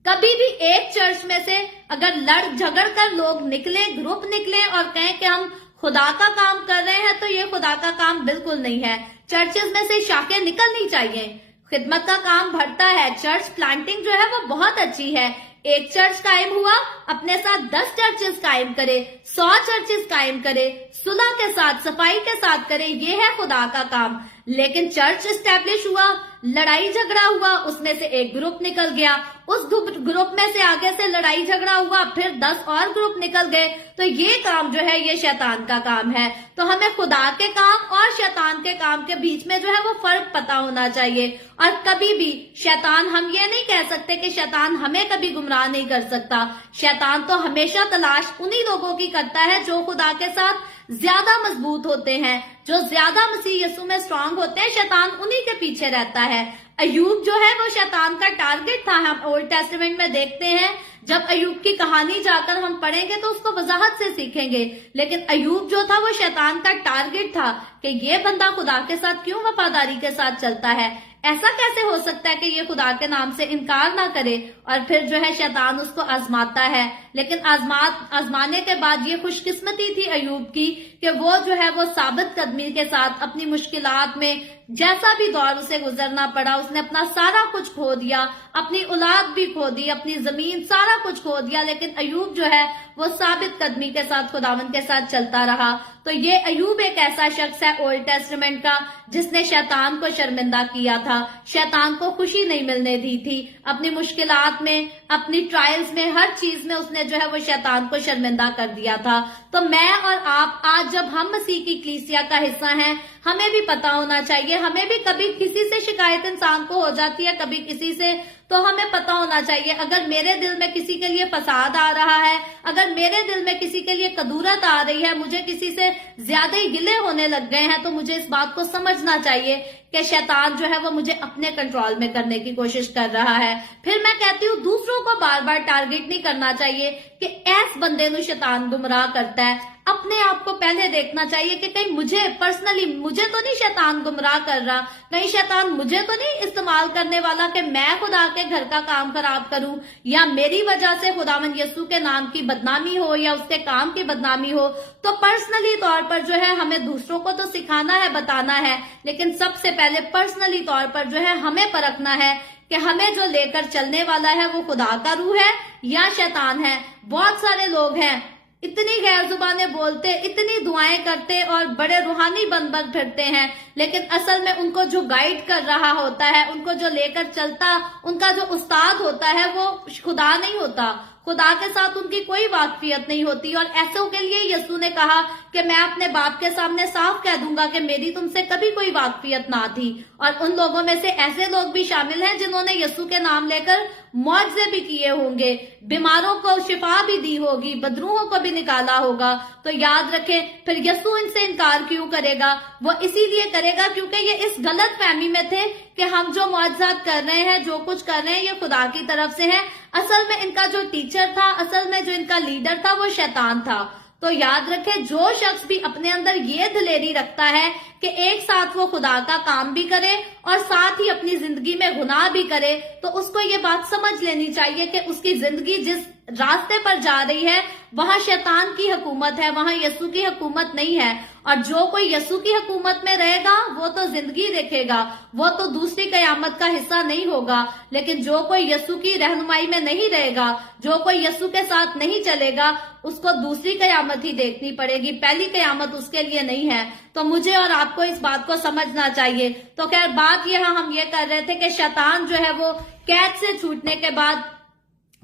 कभी भी एक चर्च में से अगर लड़ झगड़ कर लोग निकले, ग्रुप निकले और कहें कि हम खुदा का काम कर रहे हैं तो ये खुदा का काम बिल्कुल नहीं है। चर्चेस में से शाखें निकलनी चाहिए, खिदमत का काम बढ़ता है, चर्च प्लांटिंग जो है वो बहुत अच्छी है, एक चर्च कायम हुआ, अपने साथ 10 चर्चेस कायम करे, 100 चर्चेस कायम करे, सुलह के साथ, सफाई के साथ करे, ये है खुदा का काम। लेकिन चर्च एस्टेब्लिश हुआ, लड़ाई झगड़ा हुआ, उसमें से एक ग्रुप निकल गया, उस ग्रुप में से आगे से लड़ाई झगड़ा हुआ, फिर 10 और ग्रुप निकल गए, तो ये काम जो है ये शैतान का काम है। तो हमें खुदा के काम और शैतान के काम के बीच में जो है वो फर्क पता होना चाहिए। और कभी भी शैतान, हम ये नहीं कह सकते कि शैतान हमें कभी गुमराह नहीं कर सकता। शैतान तो हमेशा तलाश उन्हीं लोगों की करता है जो खुदा के साथ ज्यादा मजबूत होते हैं, जो ज्यादा मसीह यीशु में स्ट्रांग होते हैं, शैतान उन्हीं के पीछे रहता है। अय्यूब जो है वो शैतान का टारगेट था। हम ओल्ड टेस्टामेंट में देखते हैं, जब अय्यूब की कहानी जाकर हम पढ़ेंगे तो उसको वजाहत से सीखेंगे। लेकिन अय्यूब जो था वो शैतान का टारगेट था कि ये बंदा खुदा के साथ क्यों वफादारी के साथ चलता है, ऐसा कैसे हो सकता है कि ये खुदा के नाम से इनकार ना करे। और फिर जो है शैतान उसको आजमाता है। लेकिन आजमाने के बाद ये खुशकिस्मती थी अय्यूब की कि वो जो है वो साबित कदमी के साथ अपनी मुश्किलात में जैसा भी दौर उसे गुजरना पड़ा, उसने अपना सारा कुछ खो दिया, अपनी औलाद भी खो दी, अपनी जमीन, सारा कुछ खो दिया, लेकिन अय्यूब जो है वो साबित कदमी के साथ खुदावंद के साथ चलता रहा। तो ये अय्यूब एक ऐसा शख्स है ओल्ड टेस्टामेंट का जिसने शैतान को शर्मिंदा किया था, शैतान को खुशी नहीं मिलने दी थी। अपनी मुश्किलात में, अपनी ट्रायल्स में, हर चीज में उसने जो है वो शैतान को शर्मिंदा कर दिया था। तो मैं और आप आज जब हम मसीह की कलीसिया का हिस्सा हैं, हमें भी पता होना चाहिए, हमें भी कभी किसी से शिकायत इंसान को हो जाती है, कभी किसी से, तो हमें पता होना चाहिए अगर मेरे दिल में किसी के लिए फसाद आ रहा है, अगर मेरे दिल में किसी के लिए कदूरत आ रही है, मुझे किसी से ज्यादा ही गिले होने लग गए हैं, तो मुझे इस बात को समझना चाहिए कि शैतान जो है वो मुझे अपने कंट्रोल में करने की कोशिश कर रहा है। फिर मैं कहती हूँ दूसरों को बार बार टारगेट नहीं करना चाहिए कि ऐस बंदे नू शैतान गुमराह करता है। अपने आप को पहले देखना चाहिए कि कहीं मुझे पर्सनली, मुझे तो नहीं शैतान गुमराह कर रहा, कहीं शैतान मुझे तो नहीं इस्तेमाल करने वाला कि मैं खुदा के घर का काम खराब करूं, या मेरी वजह से खुदावंद यीशु के नाम की बदनामी हो या उसके काम की बदनामी हो। तो पर्सनली तौर पर जो है हमें दूसरों को तो सिखाना है, बताना है, लेकिन सबसे पहले पर्सनली तौर पर जो है हमें परखना है कि हमें जो लेकर चलने वाला है वो खुदा का रूह है या शैतान है। बहुत सारे लोग हैं इतनी गैर जुबानें बोलते, इतनी दुआएं करते और बड़े रूहानी बन फिरते हैं, लेकिन असल में उनको जो गाइड कर रहा होता है, उनको जो लेकर चलता, उनका जो उस्ताद होता है वो खुदा नहीं होता। खुदा के साथ उनकी कोई वाकफियत नहीं होती। और ऐसों के लिए यीशु ने कहा कि मैं अपने बाप के सामने साफ कह दूंगा कि मेरी तुमसे कभी कोई वाकफियत ना थी। और उन लोगों में से ऐसे लोग भी शामिल हैं जिन्होंने यीशु के नाम लेकर मौजज़े भी किए होंगे, बीमारों को शिफा भी दी होगी, बदरूहों को भी निकाला होगा। तो याद रखें, फिर यीशु इनसे इनकार क्यों करेगा? वो इसीलिए करेगा क्योंकि ये इस गलत फहमी में थे कि हम जो मौजज़ात कर रहे हैं, जो कुछ कर रहे हैं, ये खुदा की तरफ से है। असल में इनका जो टीचर था, असल में जो इनका लीडर था वो शैतान था। तो याद रखें, जो शख्स भी अपने अंदर ये दिलेरी रखता है कि एक साथ वो खुदा का काम भी करे और साथ ही अपनी जिंदगी में गुनाह भी करे, तो उसको ये बात समझ लेनी चाहिए कि उसकी जिंदगी जिस रास्ते पर जा रही है वहां शैतान की हुकूमत है, वहां यीशु की हुकूमत नहीं है। और जो कोई यीशु की हुकूमत में रहेगा वो तो जिंदगी देखेगा, वो तो दूसरी कयामत का हिस्सा नहीं होगा। लेकिन जो कोई यीशु की रहनुमाई में नहीं रहेगा, जो कोई यीशु के साथ नहीं चलेगा, उसको दूसरी कयामत ही देखनी पड़ेगी, पहली कयामत उसके लिए नहीं है। तो मुझे और आपको इस बात को समझना चाहिए। तो खैर, बात यह हम ये कर रहे थे कि शैतान जो है वो कैद से छूटने के बाद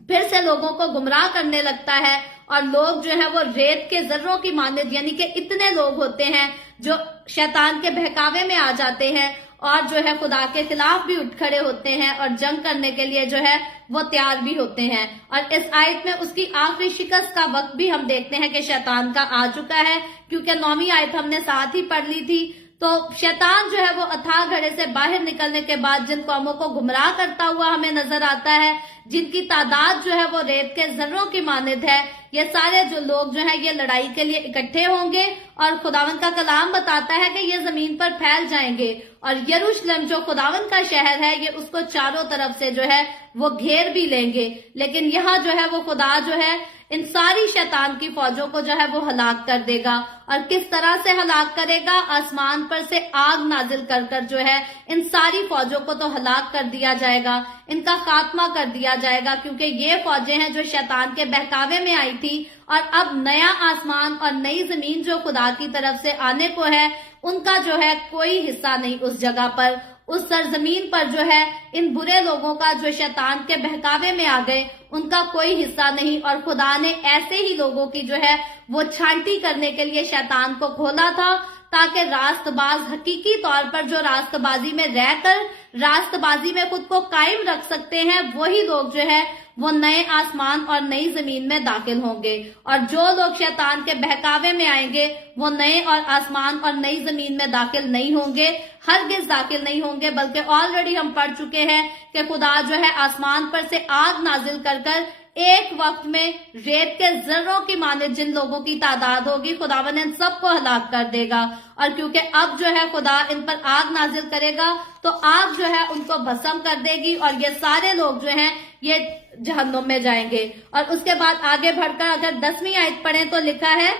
फिर से लोगों को गुमराह करने लगता है और लोग जो है वो रेत के जर्रों की मानद, यानी कि इतने लोग होते हैं जो शैतान के बहकावे में आ जाते हैं और जो है खुदा के खिलाफ भी उठ खड़े होते हैं और जंग करने के लिए जो है वो तैयार भी होते हैं। और इस आयत में उसकी आखिरी शिकस्त का वक्त भी हम देखते हैं कि शैतान का आ चुका है, क्योंकि 9वीं आयत हमने साथ ही पढ़ ली थी। तो शैतान जो है वो अथाह घड़े से बाहर निकलने के बाद जिन कौमों को गुमराह करता हुआ हमें नजर आता है, जिनकी तादाद जो है वो रेत के जर्रों की मानद है, ये सारे जो लोग जो है ये लड़ाई के लिए इकट्ठे होंगे और खुदावंद का कलाम बताता है कि ये जमीन पर फैल जाएंगे और यरूशलेम जो खुदावंद का शहर है, ये उसको चारों तरफ से जो है वो घेर भी लेंगे। लेकिन यहाँ जो है वो खुदा जो है ان ساری شیطان کی فوجوں کو جو ہے وہ ہلاک کر دے گا۔ اور کس طرح سے ہلاک کرے گا؟ آسمان پر سے آگ نازل کر کر جو ہے ان ساری فوجوں کو تو ہلاک کر دیا جائے گا، ان کا خاتمہ کر دیا جائے گا، کیونکہ یہ فوجیں ہیں جو شیطان کے بہکاوے میں آئی تھی، اور اب نیا آسمان اور نئی زمین جو خدا کی طرف سے آنے کو ہے، ان کا جو ہے کوئی حصہ نہیں اس جگہ پر، اس سرزمین پر جو ہے ان برے لوگوں کا جو شیطان کے بہکاوے میں آ گئے، ان کا کوئی حصہ نہیں۔ اور خدا نے ایسے ہی لوگوں کی جو ہے وہ چھانٹی کرنے کے لیے شیطان کو کھولا تھا، تاکہ راست باز حقیقی طور پر جو راست بازی میں رہ کر راست بازی میں خود کو قائم رکھ سکتے ہیں، وہی لوگ جو ہے وہ نئے آسمان اور نئی زمین میں داخل ہوں گے، اور جو لوگ شیطان کے بہکاوے میں آئیں گے وہ نئے اور آسمان اور نئی زمین میں داخل نہیں ہوں گے، ہرگز داخل نہیں ہوں گے، بلکہ آلریڈی ہم پڑھ چکے ہیں کہ خدا جو ہے آسمان پر سے آگ نازل کر کر ایک وقت میں ریت کے ذروں کی مانند جن لوگوں کی تعداد ہوگی، خداوند ان سب کو ہلاک کر دے گا۔ اور کیونکہ اب جو ہے خدا ان پر آگ نازل کرے گا تو آگ جو ہے ان کو بھسم کر دے گی، اور یہ سارے لوگ جو ہیں یہ جہنم میں جائیں گے۔ اور اس کے بعد آگے بڑھ کر اگر 10ویں آیت پڑھیں تو لکھا ہے،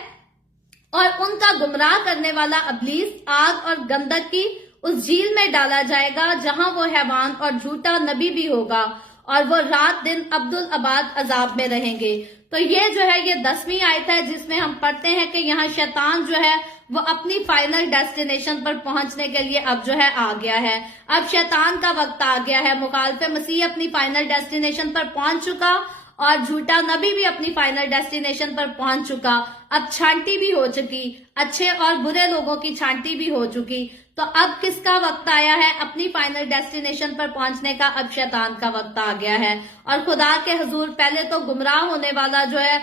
اور ان کا گمراہ کرنے والا ابلیس آگ اور گندک کی اس جھیل میں ڈالا جائے گا، جہاں وہ حیوان اور جھوٹا نبی بھی ہوگا، اور وہ رات دن عبدالآباد عذاب میں رہیں گے۔ تو یہ جو ہے یہ 10ویں آیت ہے، جس میں ہم پڑھتے ہیں کہ یہاں شیطان جو ہے وہ اپنی فائنل ڈیسٹینیشن پر پہنچنے کے لیے اب جو ہے آ گیا ہے۔ اب شیطان کا وقت آ گیا ہے، مخالف مسیح اپنی فائنل ڈیسٹینیشن پر پہنچ چکا، اور جھوٹا نبی بھی اپنی فائنل ڈیسٹینیشن پر پہنچ چکا۔ اب چھانٹی بھی ہو چکی، اچھے اور برے لوگوں کی چھانٹی بھی ہو چکی۔ تو اب کس کا وقت آیا ہے اپنی فائنل ڈیسٹینیشن پر پہنچنے کا؟ اب شیطان کا وقت آ گیا ہے، اور خدا کے حضور پہلے تو گمراہ ہونے والا جو ہے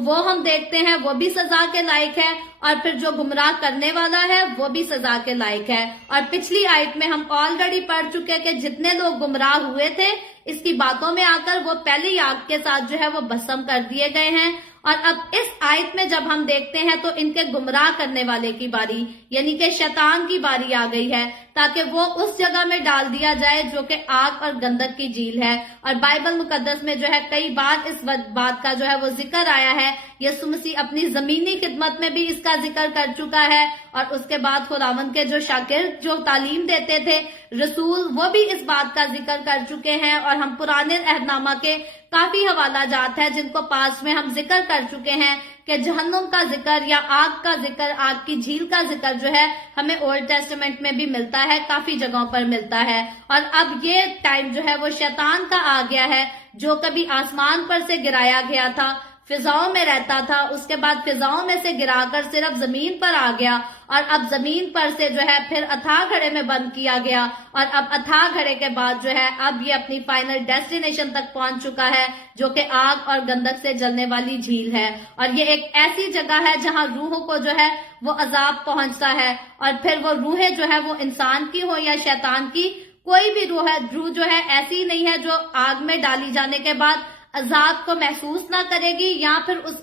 وہ ہم دیکھتے ہیں وہ بھی سزا کے لائق ہے، اور پھر جو گمراہ کرنے والا ہے وہ بھی سزا کے لائق ہے۔ اور پچھلی آیت میں ہم آلریڈی پڑھ چکے کہ جتنے لوگ گمراہ ہوئے تھے اس کی باتوں میں آ کر وہ پہلی آگ کے ساتھ جو ہے وہ بھسم کر دیے گئے ہیں۔ اور اب اس آیت میں جب ہم دیکھتے ہیں تو ان کے گمراہ کرنے والے کی باری یعنی کہ شیطان کی باری آ گئی ہے، تاکہ وہ اس جگہ میں ڈال دیا جائے جو کہ آگ اور گندک کی جھیل ہے۔ اور بائبل مقدس میں جو ہے کئی بار اس بات کا جو ہے وہ ذکر آیا ہے، یسوع مسیح اپنی زمینی خدمت میں بھی اس کا ذکر کر چکا ہے، اور اس کے بعد خداوند کے جو شاگرد جو تعلیم دیتے تھے رسول، وہ بھی اس بات کا ذکر کر چکے ہیں۔ اور ہم پرانے عہد نامہ کے کافی حوالہ جات ہیں جن کو پاس میں ہم ذکر کر چکے ہیں کہ جہنم کا ذکر یا آگ کا ذکر، آگ کی جھیل کا ذکر جو ہے ہمیں اولڈ ٹیسٹمنٹ میں بھی ملتا ہے، کافی جگہوں پر ملتا ہے۔ اور اب یہ ٹائم جو ہے وہ شیطان کا آ گیا ہے، جو کبھی آسمان پر سے گرایا گیا تھا، فضاؤں میں رہتا تھا، اس کے بعد فضاؤں میں سے گرا کر صرف زمین پر آ گیا، اور اب زمین پر سے جو ہے پھر اتھاہ گھڑے میں بند کیا گیا، اور اب اتھاہ گھڑے کے بعد جو ہے اب یہ اپنی فائنل ڈیسٹینیشن تک پہنچ چکا ہے، جو کہ آگ اور گندک سے جلنے والی جھیل ہے۔ اور یہ ایک ایسی جگہ ہے جہاں روحوں کو جو ہے وہ عذاب پہنچتا ہے، اور پھر وہ روحیں جو ہے وہ انسان کی ہو یا شیطان کی، کوئی بھی روح جو ہے ایسی نہیں ہے جو آگ میں ڈالی جانے کے بعد عذاب کو محسوس نہ کرے گی یا پھر اس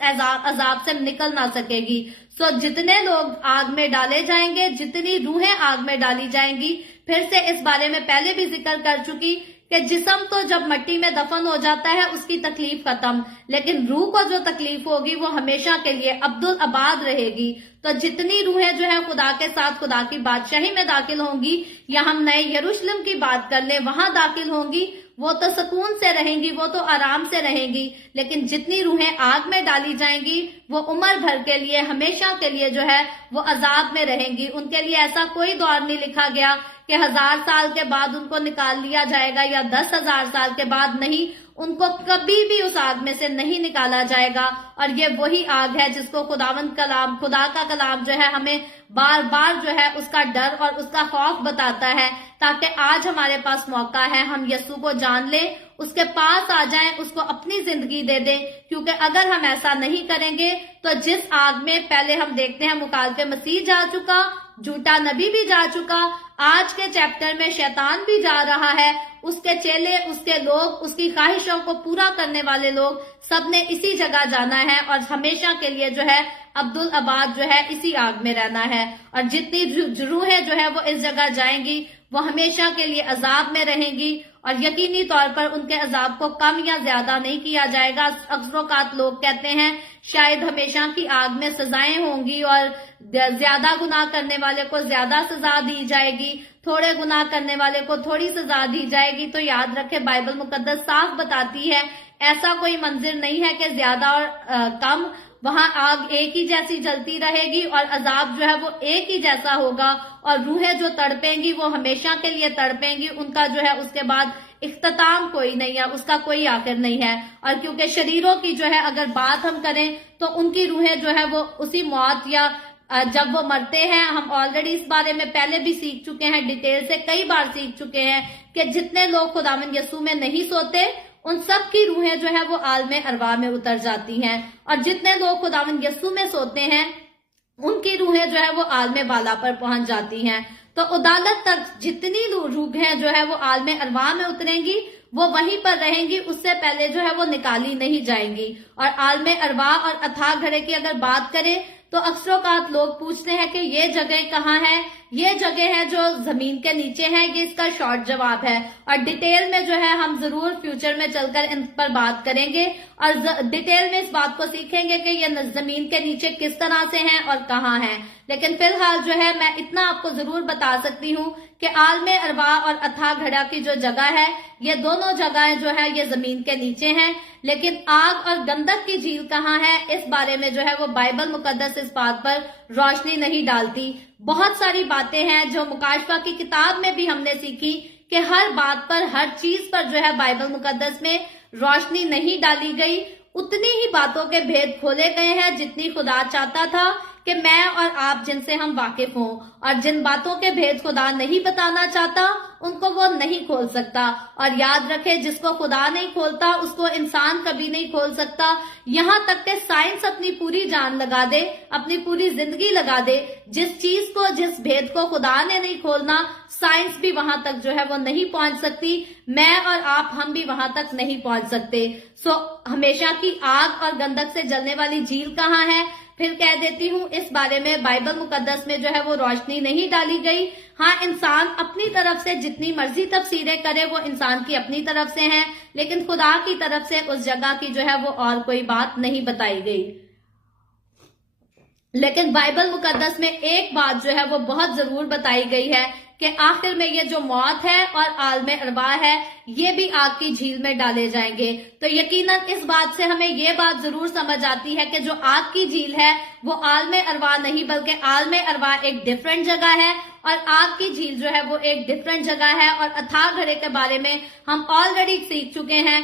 عذاب سے نکل نہ سکے گی۔ سو جتنے لوگ آگ میں ڈالے جائیں گے، جتنی روحیں آگ میں ڈالی جائیں گی، پھر سے اس بارے میں پہلے بھی ذکر کر چکی کہ جسم تو جب مٹی میں دفن ہو جاتا ہے اس کی تکلیف ختم، لیکن روح کو جو تکلیف ہوگی وہ ہمیشہ کے لیے عبدالآباد رہے گی۔ تو جتنی روحیں جو ہے خدا کے ساتھ خدا کی بادشاہی میں داخل ہوں گی، یا ہم نئے یروشلم کی بات کر لیں وہاں داخل ہوں گی، وہ تو سکون سے رہیں گی، وہ تو آرام سے رہیں گی۔ لیکن جتنی روحیں آگ میں ڈالی جائیں گی وہ عمر بھر کے لیے، ہمیشہ کے لیے جو ہے وہ عذاب میں رہیں گی۔ ان کے لیے ایسا کوئی دور نہیں لکھا گیا کہ 1000 سال کے بعد ان کو نکال لیا جائے گا یا 10,000 سال کے بعد، نہیں، ان کو کبھی بھی اس آگ میں سے نہیں نکالا جائے گا۔ اور یہ وہی آگ ہے جس کو خدا کا کلام جو ہے ہمیں بار بار جو ہے اس کا ڈر اور اس کا خوف بتاتا ہے، تاکہ آج ہمارے پاس موقع ہے ہم یسوع کو جان لیں، اس کے پاس آ جائیں، اس کو اپنی زندگی دے دیں۔ کیونکہ اگر ہم ایسا نہیں کریں گے تو جس آگ میں پہلے ہم دیکھتے ہیں مخالف مسیح جا چکا، جھوٹا نبی بھی جا چکا، آج کے چیپٹر میں شیطان بھی جا رہا ہے، اس کے چیلے، اس کے لوگ، اس کی خواہشوں کو پورا کرنے والے لوگ، سب نے اسی جگہ جانا ہے، اور ہمیشہ کے لیے جو ہے عبدالآباد جو ہے اسی آگ میں رہنا ہے۔ اور جتنی روحیں جو ہے وہ اس جگہ جائیں گی وہ ہمیشہ کے لیے عذاب میں رہیں گی، اور یقینی طور پر ان کے عذاب کو کم یا زیادہ نہیں کیا جائے گا۔ اکثر اوقات لوگ کہتے ہیں شاید ہمیشہ کی آگ میں سزائیں ہوں گی اور زیادہ گناہ کرنے والے کو زیادہ سزا دی جائے گی، تھوڑے گناہ کرنے والے کو تھوڑی سزا دی جائے گی۔ تو یاد رکھے بائبل مقدس صاف بتاتی ہے ایسا کوئی منظر نہیں ہے کہ زیادہ اور کم، وہاں آگ ایک ہی جیسی جلتی رہے گی اور عذاب جو ہے وہ ایک ہی جیسا ہوگا، اور روحیں جو تڑپیں گی وہ ہمیشہ کے لیے تڑپیں گی، ان کا جو ہے اس کے بعد اختتام کوئی نہیں ہے، اس کا کوئی آخر نہیں ہے۔ اور کیونکہ شریروں کی جو ہے اگر بات ہم کریں تو ان کی روحیں جو ہے وہ اسی موت یا جب وہ مرتے ہیں، ہم آلریڈی اس بارے میں پہلے بھی سیکھ چکے ہیں، ڈیٹیل سے کئی بار سیکھ چکے ہیں کہ جتنے لوگ خداوند یسوع میں نہیں سوتے ان سب کی روحیں جو ہے وہ عالم ارواح میں اتر جاتی ہیں، اور جتنے لوگ خداوند یسوع میں سوتے ہیں ان کی روحیں جو ہے وہ عالم بالا پر پہنچ جاتی ہیں۔ تو عدالت تک جتنی روحیں جو ہے وہ عالم ارواح میں اتریں گی وہ وہیں پر رہیں گی، اس سے پہلے جو ہے وہ نکالی نہیں جائیں گی۔ اور عالم ارواح اور اتھاہ گھڑے کی اگر بات کریں تو اکثر اوقات لوگ پوچھتے ہیں کہ یہ جگہ کہاں ہے، یہ جگہ ہے جو زمین کے نیچے ہے، یہ اس کا شارٹ جواب ہے، اور ڈیٹیل میں جو ہے ہم ضرور فیوچر میں چل کر ان پر بات کریں گے اور ڈیٹیل میں اس بات کو سیکھیں گے کہ یہ زمین کے نیچے کس طرح سے ہیں اور کہاں ہیں۔ لیکن فی الحال جو ہے میں اتنا آپ کو ضرور بتا سکتی ہوں کہ عالم ارواح اور اتھاہ گھڑا کی جو جگہ ہے یہ دونوں جگہیں جو ہے یہ زمین کے نیچے ہیں، لیکن آگ اور گندک کی جھیل کہاں ہے اس بارے میں جو ہے وہ بائبل مقدس اس بات پر روشنی نہیں ڈالتی۔ بہت ساری باتیں ہیں جو مکاشفہ کی کتاب میں بھی ہم نے سیکھی کہ ہر بات پر، ہر چیز پر جو ہے بائبل مقدس میں روشنی نہیں ڈالی گئی، اتنی ہی باتوں کے بھید کھولے گئے ہیں جتنی خدا چاہتا تھا کہ میں اور آپ جن سے ہم واقف ہوں، اور جن باتوں کے بھید خدا نہیں بتانا چاہتا ان کو وہ نہیں کھول سکتا۔ اور یاد رکھے جس کو خدا نہیں کھولتا اس کو انسان کبھی نہیں کھول سکتا، یہاں تک کہ سائنس اپنی پوری جان لگا دے، اپنی پوری زندگی لگا دے، جس چیز کو، جس بھید کو خدا نے نہیں کھولنا سائنس بھی وہاں تک جو ہے وہ نہیں پہنچ سکتی، میں اور آپ ہم بھی وہاں تک نہیں پہنچ سکتے۔ ہمیشہ کی آگ اور گندک سے جلنے والی جھیل کہاں ہے؟ پھر کہہ دیتی ہوں اس بارے میں بائبل مقدس میں جو ہے وہ روشنی نہیں ڈالی گئی۔ ہاں انسان اپنی طرف سے جتنی مرضی تفسیریں کرے وہ انسان کی اپنی طرف سے ہیں، لیکن خدا کی طرف سے اس جگہ کی جو ہے وہ اور کوئی بات نہیں بتائی گئی۔ لیکن بائبل مقدس میں ایک بات جو ہے وہ بہت ضرور بتائی گئی ہے کہ آخر میں یہ جو موت ہے اور عالم ارواح ہے یہ بھی آگ کی جھیل میں ڈالے جائیں گے۔ تو یقیناً اس بات سے ہمیں یہ بات ضرور سمجھ آتی ہے کہ جو آگ کی جھیل ہے وہ عالم ارواح نہیں بلکہ عالم ارواح ایک ڈیفرنٹ جگہ ہے اور آگ کی جھیل جو ہے وہ ایک ڈیفرنٹ جگہ ہے۔ اور اتھاہ گھڑے کے بارے میں ہم آلریڈی سیکھ چکے ہیں،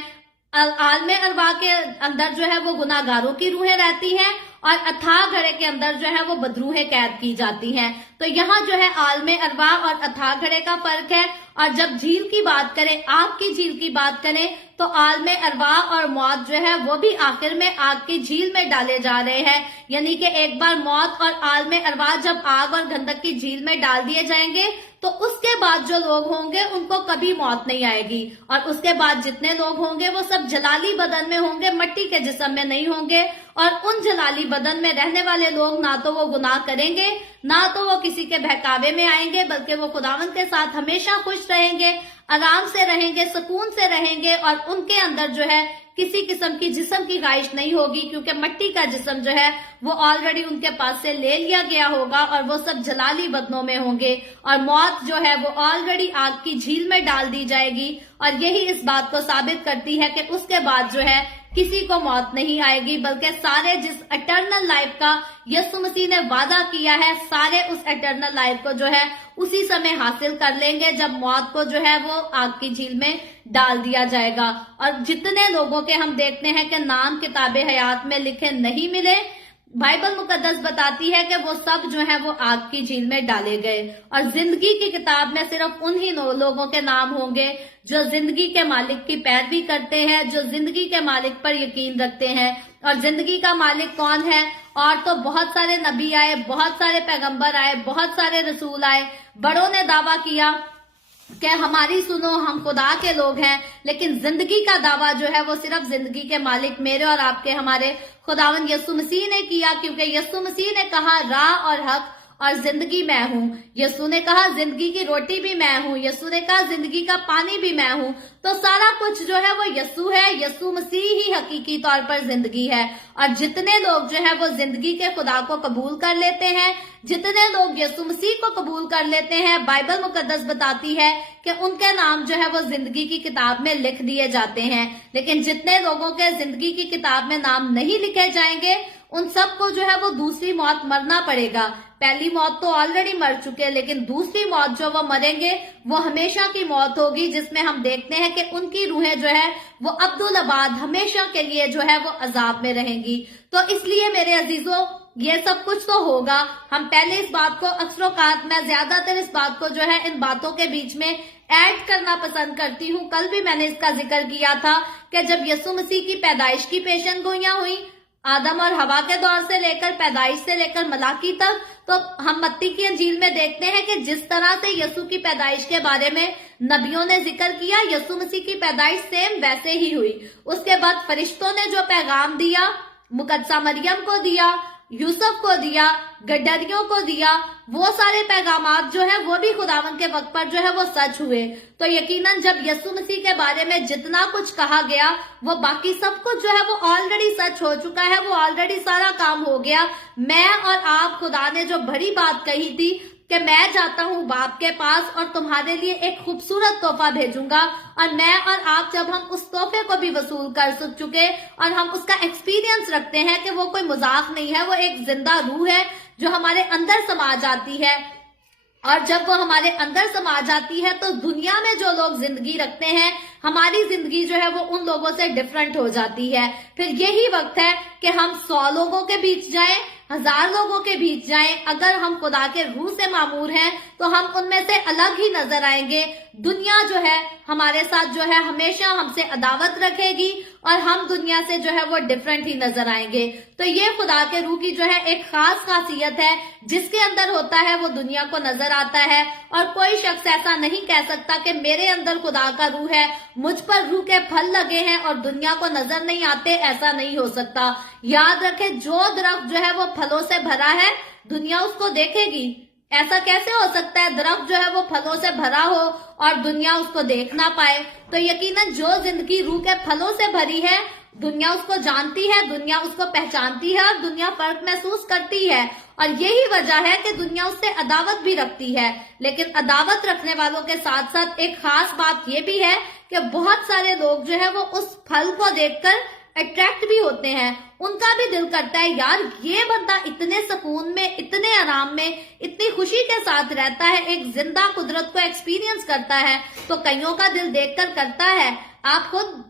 عالم ارواح کے اندر جو ہے وہ گناہگاروں کی روحیں رہتی ہیں اور اتھاہ گھڑے کے اندر جو ہے وہ بدروحیں قید کی جاتی ہیں۔ تو یہاں جو ہے عالم ارواح اور اتھاہ گھڑے کا فرق ہے۔ اور جب جھیل کی بات کریں، آگ کی جھیل کی بات کریں تو عالم ارواح اور موت جو ہے وہ بھی آخر میں آگ کی جھیل میں ڈالے جا رہے ہیں، یعنی کہ ایک بار موت اور عالم ارواح جب آگ اور گندک کی جھیل میں ڈال دیے جائیں گے تو اس کے بعد جو لوگ ہوں گے ان کو کبھی موت نہیں آئے گی، اور اس کے بعد جتنے لوگ ہوں گے وہ سب جلالی بدن میں ہوں گے، مٹی کے جسم میں نہیں ہوں گے۔ اور ان جلالی بدن میں رہنے والے لوگ نہ تو وہ گناہ کریں گے، نہ تو وہ کسی کے بہکاوے میں آئیں گے، بلکہ وہ خداوند کے ساتھ ہمیشہ خوش رہیں گے، آرام سے رہیں گے، سکون سے رہیں گے، اور ان کے اندر جو ہے کسی قسم کی جسم کی خواہش نہیں ہوگی، کیونکہ مٹی کا جسم جو ہے وہ آلریڈی ان کے پاس سے لے لیا گیا ہوگا اور وہ سب جلالی بدنوں میں ہوں گے، اور موت جو ہے وہ آلریڈی آگ کی جھیل میں ڈال دی جائے گی۔ اور یہی اس بات کو ثابت کرتی ہے کہ اس کے بعد جو ہے کسی کو موت نہیں آئے گی، بلکہ سارے جس اٹرنل لائف کا یسوع مسیح نے وعدہ کیا ہے سارے اس اٹرنل لائف کو جو ہے اسی سمے حاصل کر لیں گے جب موت کو جو ہے وہ آگ کی جھیل میں ڈال دیا جائے گا۔ اور جتنے لوگوں کے ہم دیکھتے ہیں کہ نام کتاب حیات میں لکھے نہیں ملے، بائبل مقدس بتاتی ہے کہ وہ سب جو ہیں وہ آگ کی جھیل میں ڈالے گئے، اور زندگی کی کتاب میں صرف انہی لوگوں کے نام ہوں گے جو زندگی کے مالک کی پیروی کرتے ہیں، جو زندگی کے مالک پر یقین رکھتے ہیں۔ اور زندگی کا مالک کون ہے؟ اور تو بہت سارے نبی آئے، بہت سارے پیغمبر آئے، بہت سارے رسول آئے، بڑوں نے دعویٰ کیا کہ ہماری سنو، ہم خدا کے لوگ ہیں، لیکن زندگی کا دعویٰ جو ہے وہ صرف زندگی کے مالک میرے اور آپ کے ہمارے خداوند یسوع مسیح نے کیا، کیونکہ یسوع مسیح نے کہا راہ اور حق और जिंदगी मैं हूँ। यीशु ने कहा जिंदगी की रोटी भी मैं हूँ। यीशु ने कहा जिंदगी का पानी भी मैं हूँ। तो सारा कुछ जो है वो यीशु है। यीशु मसीह ही हकीकी तौर पर जिंदगी है। और जितने लोग जो है वो जिंदगी के खुदा को कबूल कर लेते हैं, जितने लोग यीशु मसीह को कबूल कर लेते हैं, बाइबल मुकद्दस बताती है कि उनके नाम जो है वो जिंदगी की किताब में लिख दिए जाते हैं। लेकिन जितने लोगों के जिंदगी की किताब में नाम नहीं लिखे जाएंगे, उन सबको जो है वो दूसरी मौत मरना पड़ेगा। पहली मौत तो ऑलरेडी मर चुके हैं, लेकिन दूसरी मौत जो वो मरेंगे वो हमेशा की मौत होगी, जिसमें हम देखते हैं कि उनकी रूहें जो है वो अब्दुल आबाद हमेशा के लिए जो है वो अजाब में रहेंगी। तो इसलिए मेरे अजीजों, ये सब कुछ तो होगा। हम पहले इस बात को अक्सरोकात, मैं ज्यादातर इस बात को जो है इन बातों के बीच में ऐड करना पसंद करती हूँ। कल भी मैंने इसका जिक्र किया था कि जब यीशु मसीह की पैदाइश की पेशन गोइयां हुई, आदम और हवा के दौर से लेकर पैदाइश से लेकर मलाकी तक, तो हम मत्ती की अंजील में देखते हैं कि जिस तरह से यीशु की पैदाइश के बारे में नबियों ने जिक्र किया, यीशु मसीह की पैदाइश सेम वैसे ही हुई। उसके बाद फरिश्तों ने जो पैगाम दिया, मुकद्दसा मरियम को दिया, यूसुफ को दिया, गड्डरियों को दिया, वो सारे पैगामात जो है वो भी खुदावन के वक्त पर जो है वो सच हुए। तो यकीनन जब यीशु मसीह के बारे में जितना कुछ कहा गया, वो बाकी सब कुछ जो है वो ऑलरेडी सच हो चुका है, वो ऑलरेडी सारा काम हो गया। मैं और आप, खुदा ने जो बड़ी बात कही थी कि मैं जाता हूँ बाप के पास और तुम्हारे लिए एक खूबसूरत तोहफा भेजूंगा, और मैं और आप जब हम उस तोहफे को भी वसूल कर चुके और हम उसका एक्सपीरियंस रखते हैं कि वो कोई मजाक नहीं है, वो एक जिंदा रूह है जो हमारे अंदर समा जाती है। और जब वो हमारे अंदर समा जाती है तो दुनिया में जो लोग जिंदगी रखते हैं, हमारी जिंदगी जो है वो उन लोगों से डिफरेंट हो जाती है। फिर यही वक्त है कि हम 100 लोगों के बीच जाएं, 1000 लोगों के बीच जाएं, अगर हम खुदा के रूह से मामूर हैं तो हम उनमें से अलग ही नजर आएंगे। दुनिया जो है हमारे साथ जो है हमेशा हमसे अदावत रखेगी और हम दुनिया से जो है वो डिफरेंट ही नजर आएंगे। तो ये खुदा के रूह की जो है एक खास खासियत है, जिसके अंदर होता है वो दुनिया को नजर आता है। और कोई शख्स ऐसा नहीं कह सकता कि मेरे अंदर खुदा का रूह है, मुझ पर रूह के फल लगे हैं और दुनिया को नजर नहीं आते, ऐसा नहीं हो सकता। याद रखे, जो दरख्त जो है वो फलों से भरा है, दुनिया उसको देखेगी। ऐसा कैसे हो सकता है दरख्त जो है वो फलों से भरा हो और दुनिया उसको देख ना पाए? तो यकीनन जो जिंदगी रूह के फलों से भरी है, दुनिया उसको जानती है, दुनिया उसको पहचानती है और दुनिया फर्क महसूस करती है। और यही वजह है कि दुनिया उससे अदावत भी रखती है। लेकिन अदावत रखने वालों के साथ साथ एक खास बात यह भी है कि बहुत सारे लोग जो है वो उस फल को देखकर अट्रैक्ट भी होते हैं। उनका भी दिल करता है, यार ये बंदा इतने सुकून में, इतने आराम में, इतनी खुशी के साथ रहता है, एक जिंदा कुदरत को एक्सपीरियंस करता है। तो कईयों का दिल देखकर करता है। आप खुद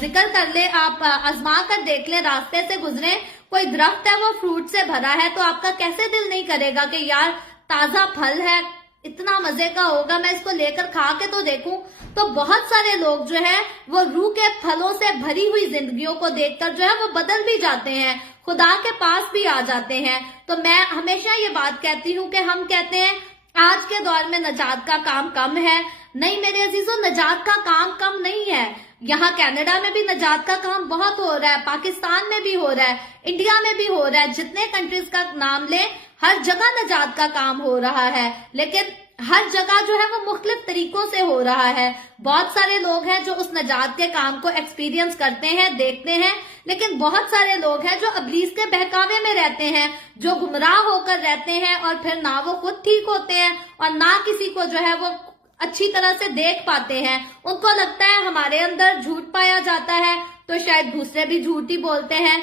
जिक्र कर ले, आप आजमा कर देख ले, रास्ते से गुजरे, कोई दरख्त है वो फ्रूट से भरा है, तो आपका कैसे दिल नहीं करेगा कि यार ताजा फल है, इतना मजे का होगा, मैं इसको लेकर खा के तो देखूं। तो बहुत सारे लोग जो है वो रूह के फलों से भरी हुई जिंदगियों को देखकर जो है वो बदल भी जाते हैं, खुदा के पास भी आ जाते हैं। तो मैं हमेशा ये बात कहती हूँ कि हम कहते हैं आज के दौर में नजात का काम कम है। नहीं मेरे अजीजों, नजात का काम कम नहीं है। यहाँ कनाडा में भी नजात का काम बहुत हो रहा है, पाकिस्तान में भी हो रहा है, इंडिया में भी हो रहा है, जितने कंट्रीज का नाम ले, हर जगह नजात का काम हो रहा है। लेकिन हर जगह जो है वो मुख्तलिफ तरीकों से हो रहा है। बहुत सारे लोग हैं जो उस नजात के काम को एक्सपीरियंस करते हैं, देखते हैं, लेकिन बहुत सारे लोग हैं जो इब्लीस के बहकावे में रहते हैं, जो गुमराह होकर रहते हैं और फिर ना वो खुद ठीक होते हैं और ना किसी को जो है वो अच्छी तरह से देख पाते हैं। उनको लगता है हमारे अंदर झूठ पाया जाता है तो शायद दूसरे भी झूठ ही बोलते हैं।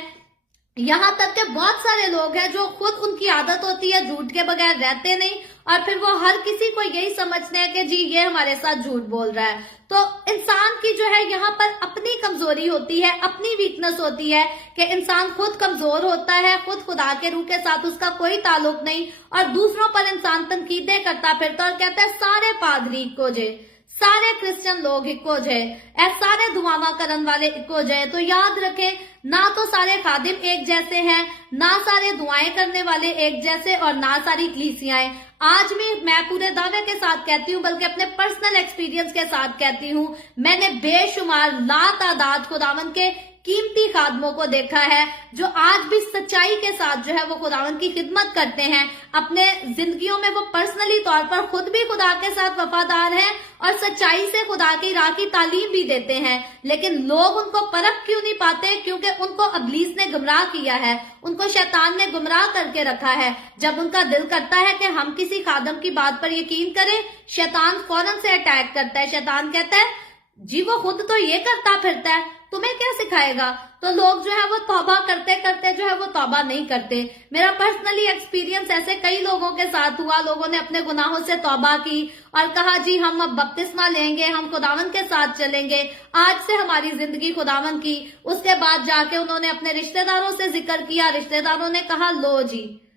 यहाँ तक कि बहुत सारे लोग हैं जो खुद उनकी आदत होती है झूठ के बगैर रहते नहीं, और फिर वो हर किसी को यही समझते हैं कि जी ये हमारे साथ झूठ बोल रहा है। तो इंसान की जो है यहाँ पर अपनी कमजोरी होती है, अपनी वीकनेस होती है कि इंसान खुद कमजोर होता है, खुद खुदा के रूह के साथ उसका कोई ताल्लुक नहीं, और दूसरों पर इंसान तनकीदें करता फिरता और कहता है सारे पादरी इको जे, सारे क्रिश्चियन लोग इको जे, सारे दुआवा करन वाले इको जे। तो याद रखें, ना तो सारे खादिम एक जैसे हैं, ना सारे दुआएं करने वाले एक जैसे, और ना सारी कलीसियाएं। आज भी मैं पूरे दावे के साथ कहती हूँ, बल्कि अपने पर्सनल एक्सपीरियंस के साथ कहती हूँ, मैंने बेशुमार लातादाद खुदावन के कीमती खादमों को देखा है जो आज भी सच्चाई के साथ जो है वो खुदावंद की खिदमत करते हैं। अपने जिंदगियों में वो पर्सनली तौर पर खुद भी खुदा के साथ वफादार हैं और सच्चाई से खुदा की राह की तालीम भी देते हैं, लेकिन लोग उनको परख क्यों नहीं पाते? क्योंकि उनको इब्लीस ने गुमराह किया है, उनको शैतान ने गुमराह करके रखा है। जब उनका दिल करता है कि हम किसी खादम की बात पर यकीन करें, शैतान फौरन से अटैक करता है। शैतान कहता है जी वो खुद तो ये करता फिरता है, तुम्हें क्या सिखाएगा? तो लोग जो है वो तौबा करते करते जो है वो तौबा नहीं करते। मेरा पर्सनली एक्सपीरियंस ऐसे कई लोगों के साथ हुआ। लोगों ने अपने गुनाहों से तौबा की और कहा जी हम अब बपतिस्मा लेंगे, हम खुदावंद के साथ चलेंगे, आज से हमारी जिंदगी खुदावंद की। उसके बाद जाके उन्होंने अपने रिश्तेदारों से जिक्र किया, रिश्तेदारों ने कहा लो जी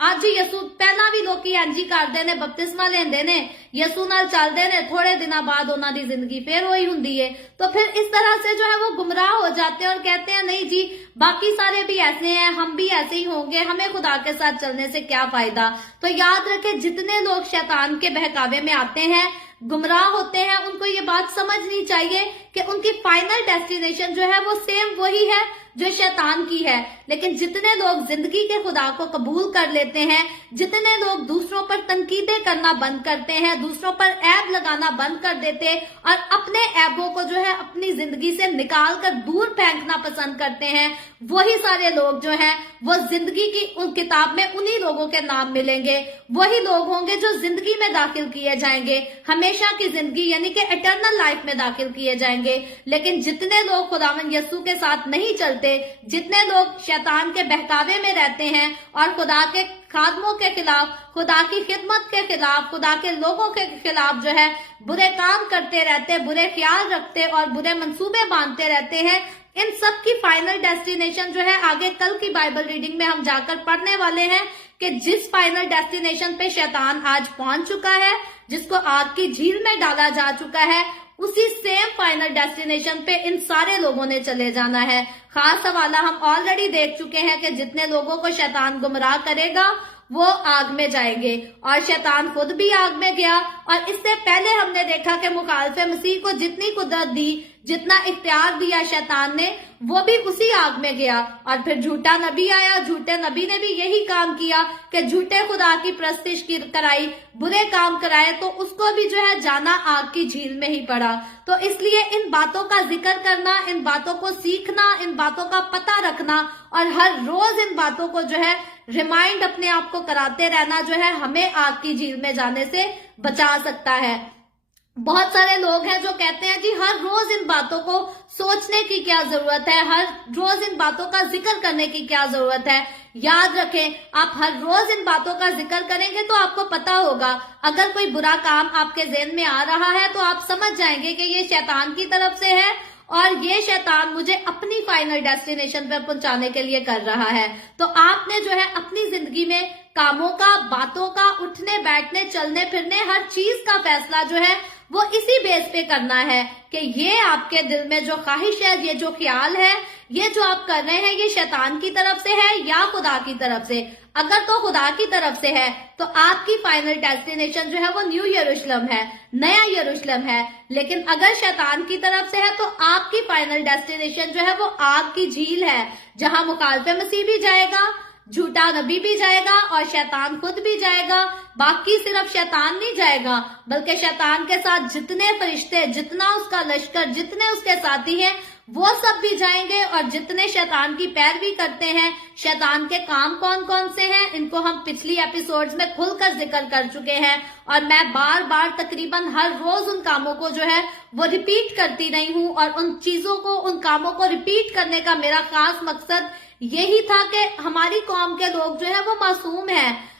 आज जी यसू पहला भी लोग एंजी करते ने, बपतिस्मा लेंदे ने, यसू नाल चलते ने, थोड़े दिनों बाद उन्हां दी जिंदगी फिर वही हुंदी है। तो फिर इस तरह से जो है वो गुमराह हो जाते हैं और कहते हैं नहीं जी बाकी सारे भी ऐसे हैं, हम भी ऐसे ही होंगे, हमें खुदा के साथ चलने से क्या फायदा। तो याद रखें जितने लोग शैतान के बहकावे में आते हैं, गुमराह होते हैं, उनको ये बात समझनी चाहिए कि उनकी फाइनल डेस्टिनेशन जो है वो सेम वही है जो शैतान की है। लेकिन जितने लोग जिंदगी के खुदा को कबूल कर लेते हैं, जितने लोग दूसरों पर तनकीदें करना बंद करते हैं, दूसरों पर ऐब लगाना बंद कर देते और अपने ऐबों को जो है अपनी जिंदगी से निकाल कर दूर फेंकना पसंद करते हैं, वही सारे लोग जो हैं वो जिंदगी की उन किताब में उन्हीं लोगों के नाम मिलेंगे। वही लोग होंगे जो जिंदगी में दाखिल किए जाएंगे, हमेशा की जिंदगी यानी कि इटर्नल लाइफ में दाखिल किए जाएंगे। लेकिन जितने लोग खुदावंद यीशु के साथ नहीं चलते, जितने लोग शैतान के बहकावे में रहते हैं और खुदा के खादमों के खिलाफ, खुदा की खिदमत के खिलाफ, खुदा के लोगों के खिलाफ जो है बुरे काम करते रहते, बुरे ख्याल रखते और बुरे मंसूबे बांधते रहते हैं, इन सब की फाइनल डेस्टिनेशन जो है आगे कल की बाइबल रीडिंग में हम जाकर पढ़ने वाले हैं कि जिस फाइनल डेस्टिनेशन पे शैतान आज पहुंच चुका है, जिसको आग की झील में डाला जा चुका है, उसी सेम फाइनल डेस्टिनेशन पे इन सारे लोगों ने चले जाना है। खास हवाला हम ऑलरेडी देख चुके हैं कि जितने लोगों को शैतान गुमराह करेगा वो आग में जाएंगे और शैतान खुद भी आग में गया। और इससे पहले हमने देखा कि मुखालिफे मसीह को जितनी कुदरत दी, जितना इख्तियार दिया शैतान ने, वो भी उसी आग में गया। और फिर झूठा नबी आया, झूठे नबी ने भी यही काम किया कि झूठे खुदा की प्रस्तिश की कराई, बुरे काम कराए, तो उसको भी जो है जाना आग की झील में ही पड़ा। तो इसलिए इन बातों का जिक्र करना, इन बातों को सीखना, इन बातों का पता रखना और हर रोज इन बातों को जो है रिमाइंड अपने आप को कराते रहना जो है हमें आग की झील में जाने से बचा सकता है। बहुत सारे लोग हैं जो कहते हैं जी हर रोज इन बातों को सोचने की क्या जरूरत है, हर रोज इन बातों का जिक्र करने की क्या जरूरत है। याद रखें, आप हर रोज इन बातों का जिक्र करेंगे तो आपको पता होगा, अगर कोई बुरा काम आपके ज़हन में आ रहा है तो आप समझ जाएंगे कि ये शैतान की तरफ से है और ये शैतान मुझे अपनी फाइनल डेस्टिनेशन पर पहुंचाने के लिए कर रहा है। तो आपने जो है अपनी जिंदगी में कामों का, बातों का, उठने बैठने, चलने फिरने, हर चीज का फैसला जो है वो इसी बेस पे करना है कि ये आपके दिल में जो ख्वाहिश है, ये जो ख्याल है, ये जो आप कर रहे हैं, ये शैतान की तरफ से है या खुदा की तरफ से। अगर तो खुदा की तरफ से है तो आपकी फाइनल डेस्टिनेशन जो है वो न्यू यरूशलेम है, नया यरूशलेम है। लेकिन अगर शैतान की तरफ से है तो आपकी फाइनल डेस्टिनेशन जो है वो आग की झील है, जहां मुखालिफे मसीह भी जाएगा, झूठा नबी भी जाएगा और शैतान खुद भी जाएगा। बाकी सिर्फ शैतान नहीं जाएगा, बल्कि शैतान के साथ जितने फरिश्ते, जितना उसका लश्कर, जितने उसके साथी हैं, वो सब भी जाएंगे। और जितने शैतान की पैरवी करते हैं, शैतान के काम कौन कौन से हैं, इनको हम पिछली एपिसोड्स में खुलकर जिक्र कर चुके हैं और मैं बार बार तकरीबन हर रोज उन कामों को जो है वो रिपीट करती रही हूँ। और उन चीजों को, उन कामों को रिपीट करने का मेरा खास मकसद यही था कि हमारी कौम के लोग जो है वो मासूम हैं,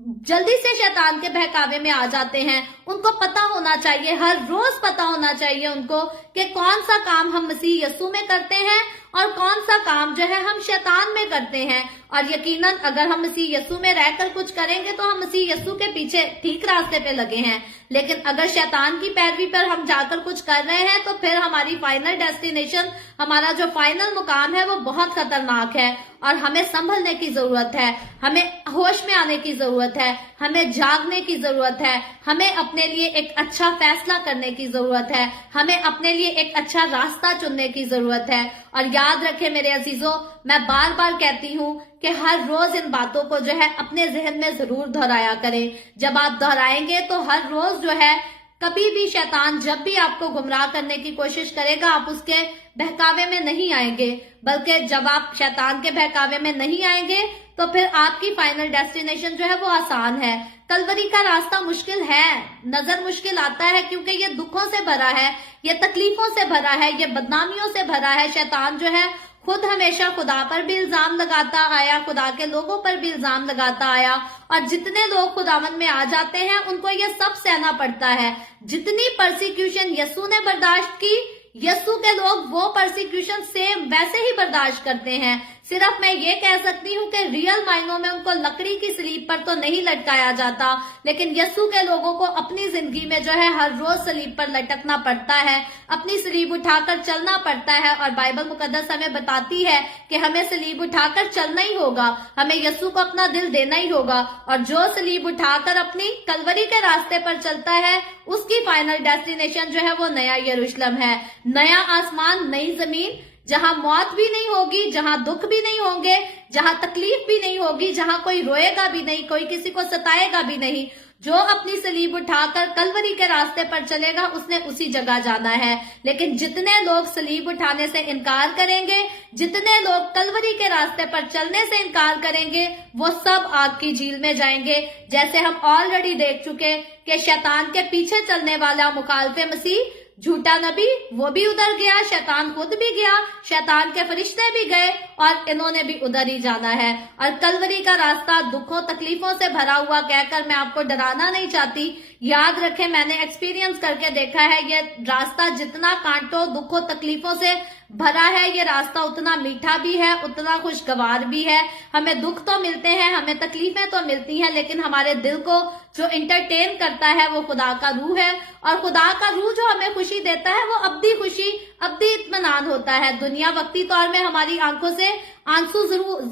जल्दी से शैतान के बहकावे में आ जाते हैं। उनको पता होना चाहिए, हर रोज पता होना चाहिए उनको कि कौन सा काम हम मसीह यीशु में करते हैं اور کون سا کام جو ہے ہم شیطان میں کرتے ہیں. اور یقیناً اگر ہم مسیح یسوع میں رہ کر کچھ کریں گے تو ہم مسیح یسوع کے پیچھے ٹھیک راستے پہ لگے ہیں. لیکن اگر شیطان کی پیروی پر ہم جا کر کچھ کر رہے ہیں تو پھر ہماری فائنل ڈیسٹینیشن، ہمارا جو فائنل مقام ہے وہ بہت خطرناک ہے. اور ہمیں سنبھلنے کی ضرورت ہے، ہمیں ہوش میں آنے کی ضرورت ہے، ہمیں جاگنے کی ضرورت ہے، ہمیں اپنے لیے ایک اچھا فیصلہ کرنے کی ضرورت ہے، ہمیں اپنے لیے ایک اچھا راستہ چننے کی ضرورت ہے. اور یاد رکھیں میرے عزیزوں، میں بار بار کہتی ہوں کہ ہر روز ان باتوں کو جو ہے اپنے ذہن میں ضرور دہرایا کریں. جب آپ دہرائیں گے تو ہر روز جو ہے کبھی بھی شیطان جب بھی آپ کو گمراہ کرنے کی کوشش کرے گا آپ اس کے بہکاوے میں نہیں آئیں گے، بلکہ جب آپ شیطان کے بہکاوے میں نہیں آئیں گے تو پھر آپ کی فائنل ڈیسٹینیشن جو ہے وہ آسان ہے. کلوری کا راستہ مشکل ہے، نظر مشکل آتا ہے کیونکہ یہ دکھوں سے بھرا ہے، یہ تکلیفوں سے بھرا ہے، یہ بدنامیوں سے بھرا ہے. شیطان جو ہے خود ہمیشہ خدا پر بھی الزام لگاتا آیا، خدا کے لوگوں پر بھی الزام لگاتا آیا، اور جتنے لوگ خداوند میں آ جاتے ہیں ان کو یہ سب سہنا پڑتا ہے. جتنی پرسیکیوشن یسوع نے برداشت کی، یسوع کے لوگ وہ پرسیکیوشن سیم ویسے ہی برداشت کرتے ہیں. صرف میں یہ کہہ سکتی ہوں کہ ریئل معنوں میں ان کو لکڑی کی سلیب پر تو نہیں لٹکایا جاتا، لیکن یسوع کے لوگوں کو اپنی زندگی میں جو ہے ہر روز سلیب پر لٹکنا پڑتا ہے، اپنی سلیب اٹھا کر چلنا پڑتا ہے. اور بائبل مقدس ہمیں بتاتی ہے کہ ہمیں سلیب اٹھا کر چلنا ہی ہوگا، ہمیں یسوع کو اپنا دل دینا ہی ہوگا. اور جو سلیب اٹھا کر اپنی کلوری کے راستے پر چلتا ہے اس کی فائنل ڈیسٹینیشن جو ہے وہ نیا یروشلم ہے، نیا آسمان، نئی زمین، جہاں موت بھی نہیں ہوگی، جہاں دکھ بھی نہیں ہوں گے، جہاں تکلیف بھی نہیں ہوگی، جہاں کوئی روئے گا بھی نہیں، کوئی کسی کو ستائے گا بھی نہیں. جو اپنی سلیب اٹھا کر کلوری کے راستے پر چلے گا اس نے اسی جگہ جانا ہے. لیکن جتنے لوگ سلیب اٹھانے سے انکار کریں گے، جتنے لوگ کلوری کے راستے پر چلنے سے انکار کریں گے، وہ سب آگ کی جھیل میں جائیں گے. جیسے ہم آلریڈی دیکھ چکے کہ شیطان کے پیچھے چلنے والا مخالف مسیح، جھوٹا نبی، وہ بھی ادھر گیا، شیطان خود بھی گیا، شیطان کے فرشتے بھی گئے، اور انہوں نے بھی ادھر ہی جانا ہے. اور کلوری کا راستہ دکھوں تکلیفوں سے بھرا ہوا کہہ کر میں آپ کو ڈرانا نہیں چاہتی. یاد رکھیں، میں نے ایکسپیرینس کر کے دیکھا ہے، یہ راستہ جتنا کانٹوں دکھوں تکلیفوں سے بھرا ہے، یہ راستہ اتنا میٹھا بھی ہے، اتنا خوشگوار بھی ہے. ہمیں دکھ تو ملتے ہیں، ہمیں تکلیفیں تو ملتی ہیں، لیکن ہمارے دل کو جو انٹرٹین کرتا ہے وہ خدا کا روح ہے. اور خدا کا روح جو ہمیں خوشی دیتا ہے وہ ابدی خوشی، ابدی اطمینان ہوتا ہے. دنیا وقتی طور میں ہماری آنکھوں سے آنسو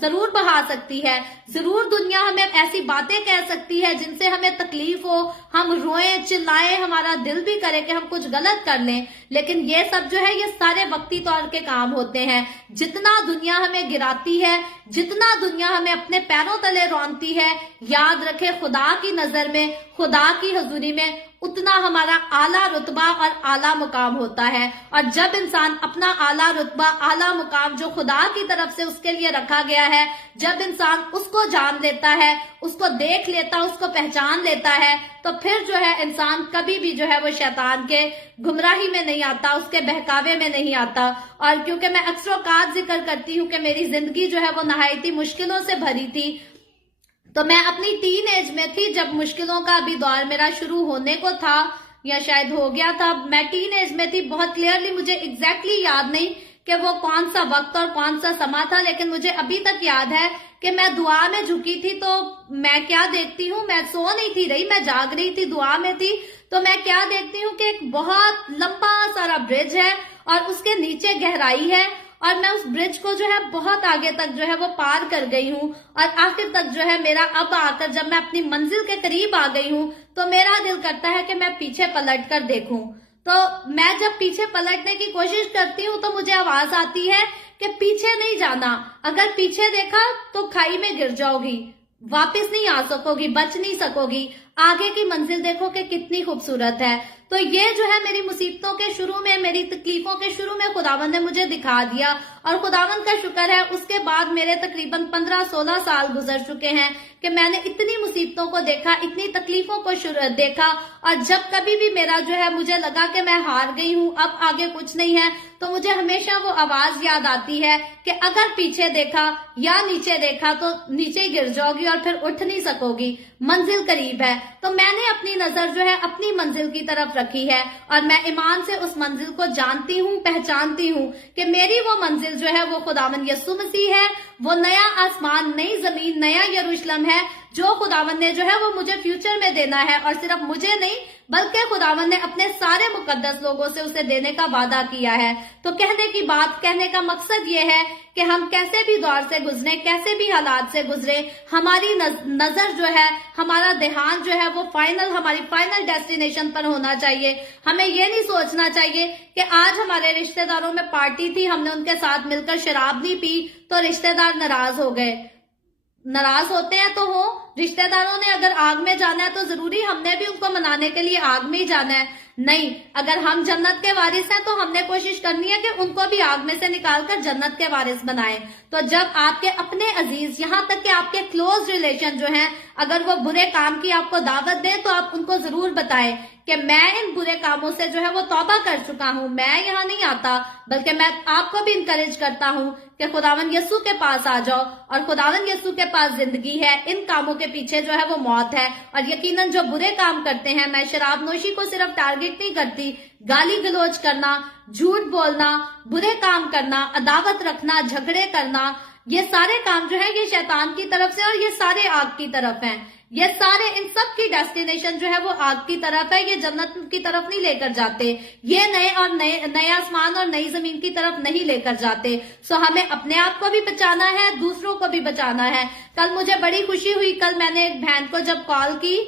ضرور بہا سکتی ہے، ضرور دنیا ہمیں ایسی باتیں کہہ سکتی ہے جن سے ہمیں تکلیف ہو، ہم روئیں چلائیں، ہمارا دل بھی کرے کہ ہم کچھ غلط کر لیں. لیکن یہ سب جو ہے یہ سارے وقتی طور کے کام ہوتے ہیں. جتنا دنیا ہمیں گراتی ہے، جتنا دنیا ہمیں اپنے پیروں تلے رونتی ہے، یاد رکھے خدا کی نظر میں، خدا کی حضوری میں اتنا ہمارا اعلیٰ رتبہ اور اعلیٰ مقام ہوتا ہے. اور جب انسان اپنا اعلیٰ رتبہ، اعلیٰ مقام جو خدا کی طرف سے اس کے لیے رکھا گیا ہے، جب انسان اس کو جان لیتا ہے، اس کو دیکھ لیتا، اس کو پہچان لیتا ہے، تو پھر جو ہے انسان کبھی بھی جو ہے وہ شیطان کے گمراہی میں نہیں آتا، اس کے بہکاوے میں نہیں آتا. اور کیونکہ میں اکثر اوقات ذکر کرتی ہوں کہ میری زندگی جو ہے وہ نہایتی مشکلوں سے بھری تھی، تو میں اپنی ٹین ایج میں تھی جب مشکلوں کا ابھی دور میرا شروع ہونے کو تھا یا شاید ہو گیا تھا. میں ٹین ایج میں تھی، بہت کلیئرلی مجھے ایگزیکٹلی یاد نہیں کہ وہ کون سا وقت اور کون سا سما تھا، لیکن مجھے ابھی تک یاد ہے کہ میں دعا میں جھکی تھی. تو میں کیا دیکھتی ہوں، میں سو نہیں تھی رہی، میں جاگ رہی تھی، دعا میں تھی. تو میں کیا دیکھتی ہوں کہ ایک بہت لمبا سارا برج ہے اور اس کے نیچے گہرائی ہے، اور میں اس برج کو جو ہے بہت آگے تک جو ہے وہ پار کر گئی ہوں. اور آخر تک جو ہے میرا اب آ کر جب میں اپنی منزل کے قریب آ گئی ہوں تو میرا دل کرتا ہے کہ میں پیچھے پلٹ کر دیکھوں. تو میں جب پیچھے پلٹنے کی کوشش کرتی ہوں تو مجھے آواز آتی ہے کہ پیچھے نہیں جانا، اگر پیچھے دیکھا تو کھائی میں گر جاؤ گی، واپس نہیں آ سکو گی، بچ نہیں سکو گی، آگے کی منزل دیکھو کہ کتنی خوبصورت ہے. تو یہ جو ہے میری مصیبتوں کے شروع میں، میری تکلیفوں کے شروع میں خداوند نے مجھے دکھا دیا. اور خداوند کا شکر ہے اس کے بعد میرے تقریباً 15-16 سال گزر چکے ہیں کہ میں نے اتنی مصیبتوں کو دیکھا، اتنی تکلیفوں کو دیکھا. اور جب کبھی بھی میرا جو ہے مجھے لگا کہ میں ہار گئی ہوں، اب آگے کچھ نہیں ہے، تو مجھے ہمیشہ وہ آواز یاد آتی ہے کہ اگر پیچھے دیکھا یا نیچے دیکھا تو نیچے گر جاؤ گی اور پھر اٹھ نہیں سکو گی، منزل قریب ہے. تو میں نے اپنی نظر جو ہے اپنی منزل کی طرف رکھی ہے، اور میں ایمان سے اس منزل کو جانتی ہوں، پہچانتی ہوں کہ میری وہ منزل منزل جو ہے وہ खुदावन यसु मसीह है, वो नया आसमान, नई जमीन, नया यरूशलेम है जो खुदावन ने जो है वो मुझे फ्यूचर में देना है, और सिर्फ मुझे नहीं बल्कि खुदावन ने अपने सारे मुकद्दस लोगों से उसे देने का वादा किया है। तो कहने की बात, कहने का मकसद ये है कि हम कैसे भी दौर से गुजरे, कैसे भी हालात से गुजरे, हमारी नजर जो है, हमारा ध्यान जो है वो फाइनल, हमारी फाइनल डेस्टिनेशन पर होना चाहिए। हमें ये नहीं सोचना चाहिए कि आज हमारे रिश्तेदारों में पार्टी थी, हमने उनके साथ मिलकर शराब नहीं पी तो रिश्तेदार नाराज हो गए। नाराज होते हैं तो हो, रिश्तेदारों ने अगर आग में जाना है तो जरूरी हमने भी उनको मनाने के लिए आग में ही जाना है? नहीं, अगर हम जन्नत के वारिस हैं तो हमने कोशिश करनी है कि उनको भी आग में से निकालकर जन्नत के वारिस बनाएं। तो जब आपके अपने अजीज, यहाँ तक कि आपके क्लोज रिलेशन जो हैं, अगर वो बुरे काम की आपको दावत दें तो आप उनको जरूर बताएं कि मैं इन बुरे कामों से जो है वो तौबा कर चुका हूँ, मैं यहाँ नहीं आता, बल्कि मैं आपको भी इनकरेज करता हूँ कि खुदावन यसु के पास आ जाओ, और खुदावन यसु के पास जिंदगी है, इन कामों के पीछे जो है वो मौत है। और यकीनन जो बुरे काम करते हैं, मैं शराब नोशी को सिर्फ टारगेट नहीं करती, गाली गलौज करना, झूठ बोलना, बुरे काम करना, अदावत रखना, झगड़े करना, ये सारे काम जो है ये शैतान की तरफ से, और ये सारे आग की तरफ हैं। ये सारे, इन सब की डेस्टिनेशन जो है वो आग की तरफ है, ये जन्नत की तरफ नहीं लेकर जाते, ये नए आसमान और नई जमीन की तरफ नहीं लेकर जाते। सो हमें अपने आप को भी बचाना है, दूसरों को भी बचाना है। कल मुझे बड़ी खुशी हुई, कल मैंने एक बहन को जब कॉल की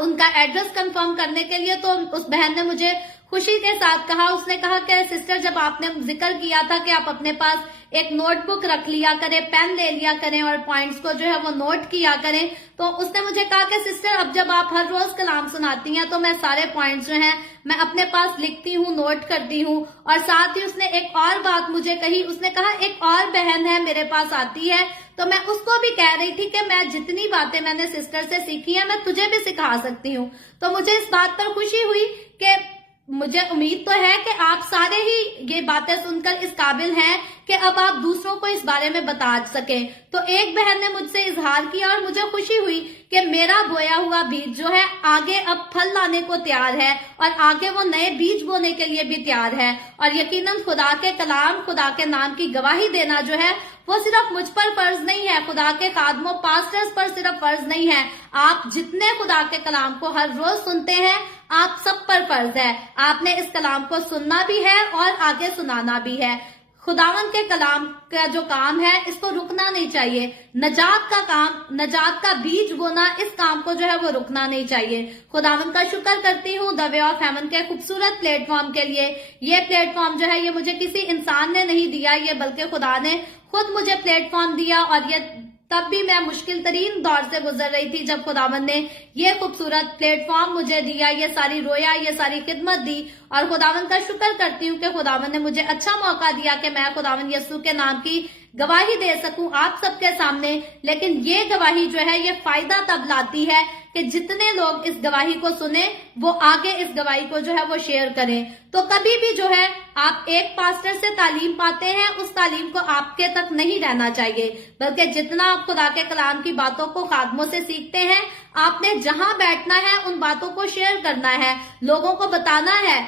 उनका एड्रेस कंफर्म करने के लिए, तो उस बहन ने मुझे खुशी के साथ कहा, उसने कहा कि सिस्टर, जब आपने जिक्र किया था कि आप अपने पास एक नोटबुक रख लिया करें, पेन ले लिया करें और पॉइंट्स को जो है वो नोट किया करें, तो उसने मुझे कहा कि सिस्टर, अब जब आप हर रोज कलाम सुनाती हैं तो मैं सारे पॉइंट्स जो हैं मैं अपने पास लिखती हूँ, नोट करती हूँ। और साथ ही उसने एक और बात मुझे कही, उसने कहा एक और बहन है मेरे पास आती है, तो मैं उसको भी कह रही थी कि मैं जितनी बातें मैंने सिस्टर से सीखी है मैं तुझे भी सिखा सकती हूँ। तो मुझे इस बात पर खुशी हुई कि मुझे उम्मीद तो है कि आप सारे ही ये बातें सुनकर इस काबिल हैं कि अब आप दूसरों को इस बारे में बता सकें। तो एक बहन ने मुझसे इजहार किया और मुझे खुशी हुई कि मेरा बोया हुआ बीज जो है आगे अब फल लाने को तैयार है, और आगे वो नए बीज बोने के लिए भी तैयार है। और यकीनन खुदा के कलाम, खुदा के नाम की गवाही देना जो है वो सिर्फ मुझ पर फर्ज नहीं है, खुदा के खादमों, पास्टर्स पर सिर्फ फर्ज नहीं है, आप जितने खुदा के कलाम को हर रोज सुनते हैं आप सब पर फर्ज है। आपने इस कलाम को सुनना भी है और आगे सुनाना भी है। खुदावन के कलाम का जो काम है इसको रुकना नहीं चाहिए। नजात का काम, नजात का बीज बोना, इस काम को जो है वो रुकना नहीं चाहिए। खुदावन का शुक्र करती हूँ द वे ऑफ हेवन के खूबसूरत प्लेटफॉर्म के लिए। ये प्लेटफॉर्म जो है ये मुझे किसी इंसान ने नहीं दिया, ये बल्कि खुदा ने खुद मुझे प्लेटफॉर्म दिया। और ये तब भी मैं मुश्किल तरीन दौर से गुजर रही थी जब खुदावन ने ये खूबसूरत प्लेटफॉर्म मुझे दिया, ये सारी रोया, ये सारी खिदमत दी। और खुदावन का शुक्र करती हूँ कि खुदावन ने मुझे अच्छा मौका दिया कि मैं खुदावन यसु के नाम की गवाही दे सकूं आप सबके सामने। लेकिन ये गवाही जो है ये फायदा तब लाती है कि जितने लोग इस गवाही को सुने वो आगे इस गवाही को जो है वो शेयर करें। तो कभी भी जो है आप एक पास्टर से तालीम पाते हैं उस तालीम को आपके तक नहीं रहना चाहिए, बल्कि जितना आप खुदा के कलाम की बातों को खादमों से सीखते हैं आपने जहां बैठना है उन बातों को शेयर करना है, लोगों को बताना है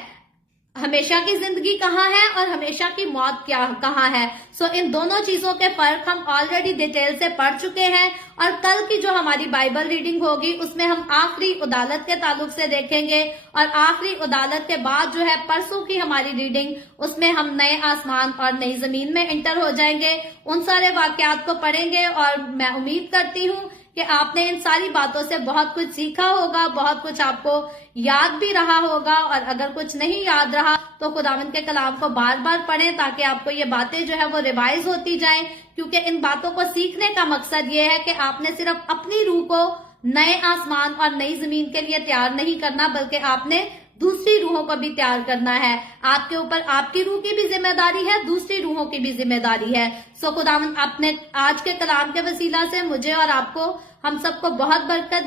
हमेशा की जिंदगी कहाँ है और हमेशा की मौत क्या कहाँ है। सो इन दोनों चीजों के फर्क हम ऑलरेडी डिटेल से पढ़ चुके हैं। और कल की जो हमारी बाइबल रीडिंग होगी उसमें हम आखिरी उदालत के ताल्लुक से देखेंगे, और आखिरी उदालत के बाद जो है परसों की हमारी रीडिंग उसमें हम नए आसमान और नई जमीन में एंटर हो जाएंगे, उन सारे वाकयात को पढ़ेंगे। और मैं उम्मीद करती हूँ कि आपने इन सारी बातों से बहुत कुछ सीखा होगा, बहुत कुछ आपको याद भी रहा होगा। और अगर कुछ नहीं याद रहा तो खुदावंद के कलाम को बार बार पढ़ें ताकि आपको ये बातें जो है वो रिवाइज होती जाएं, क्योंकि इन बातों को सीखने का मकसद ये है कि आपने सिर्फ अपनी रूह को नए आसमान और नई जमीन के लिए तैयार नहीं करना, बल्कि आपने दूसरी रूहों को भी तैयार करना है। आपके ऊपर आपकी रूह की भी जिम्मेदारी है, दूसरी रूहों की भी जिम्मेदारी है। सो खुदावंद अपने आज के कलाम के वसीला से मुझे और आपको, हम सबको बहुत बरकत दे।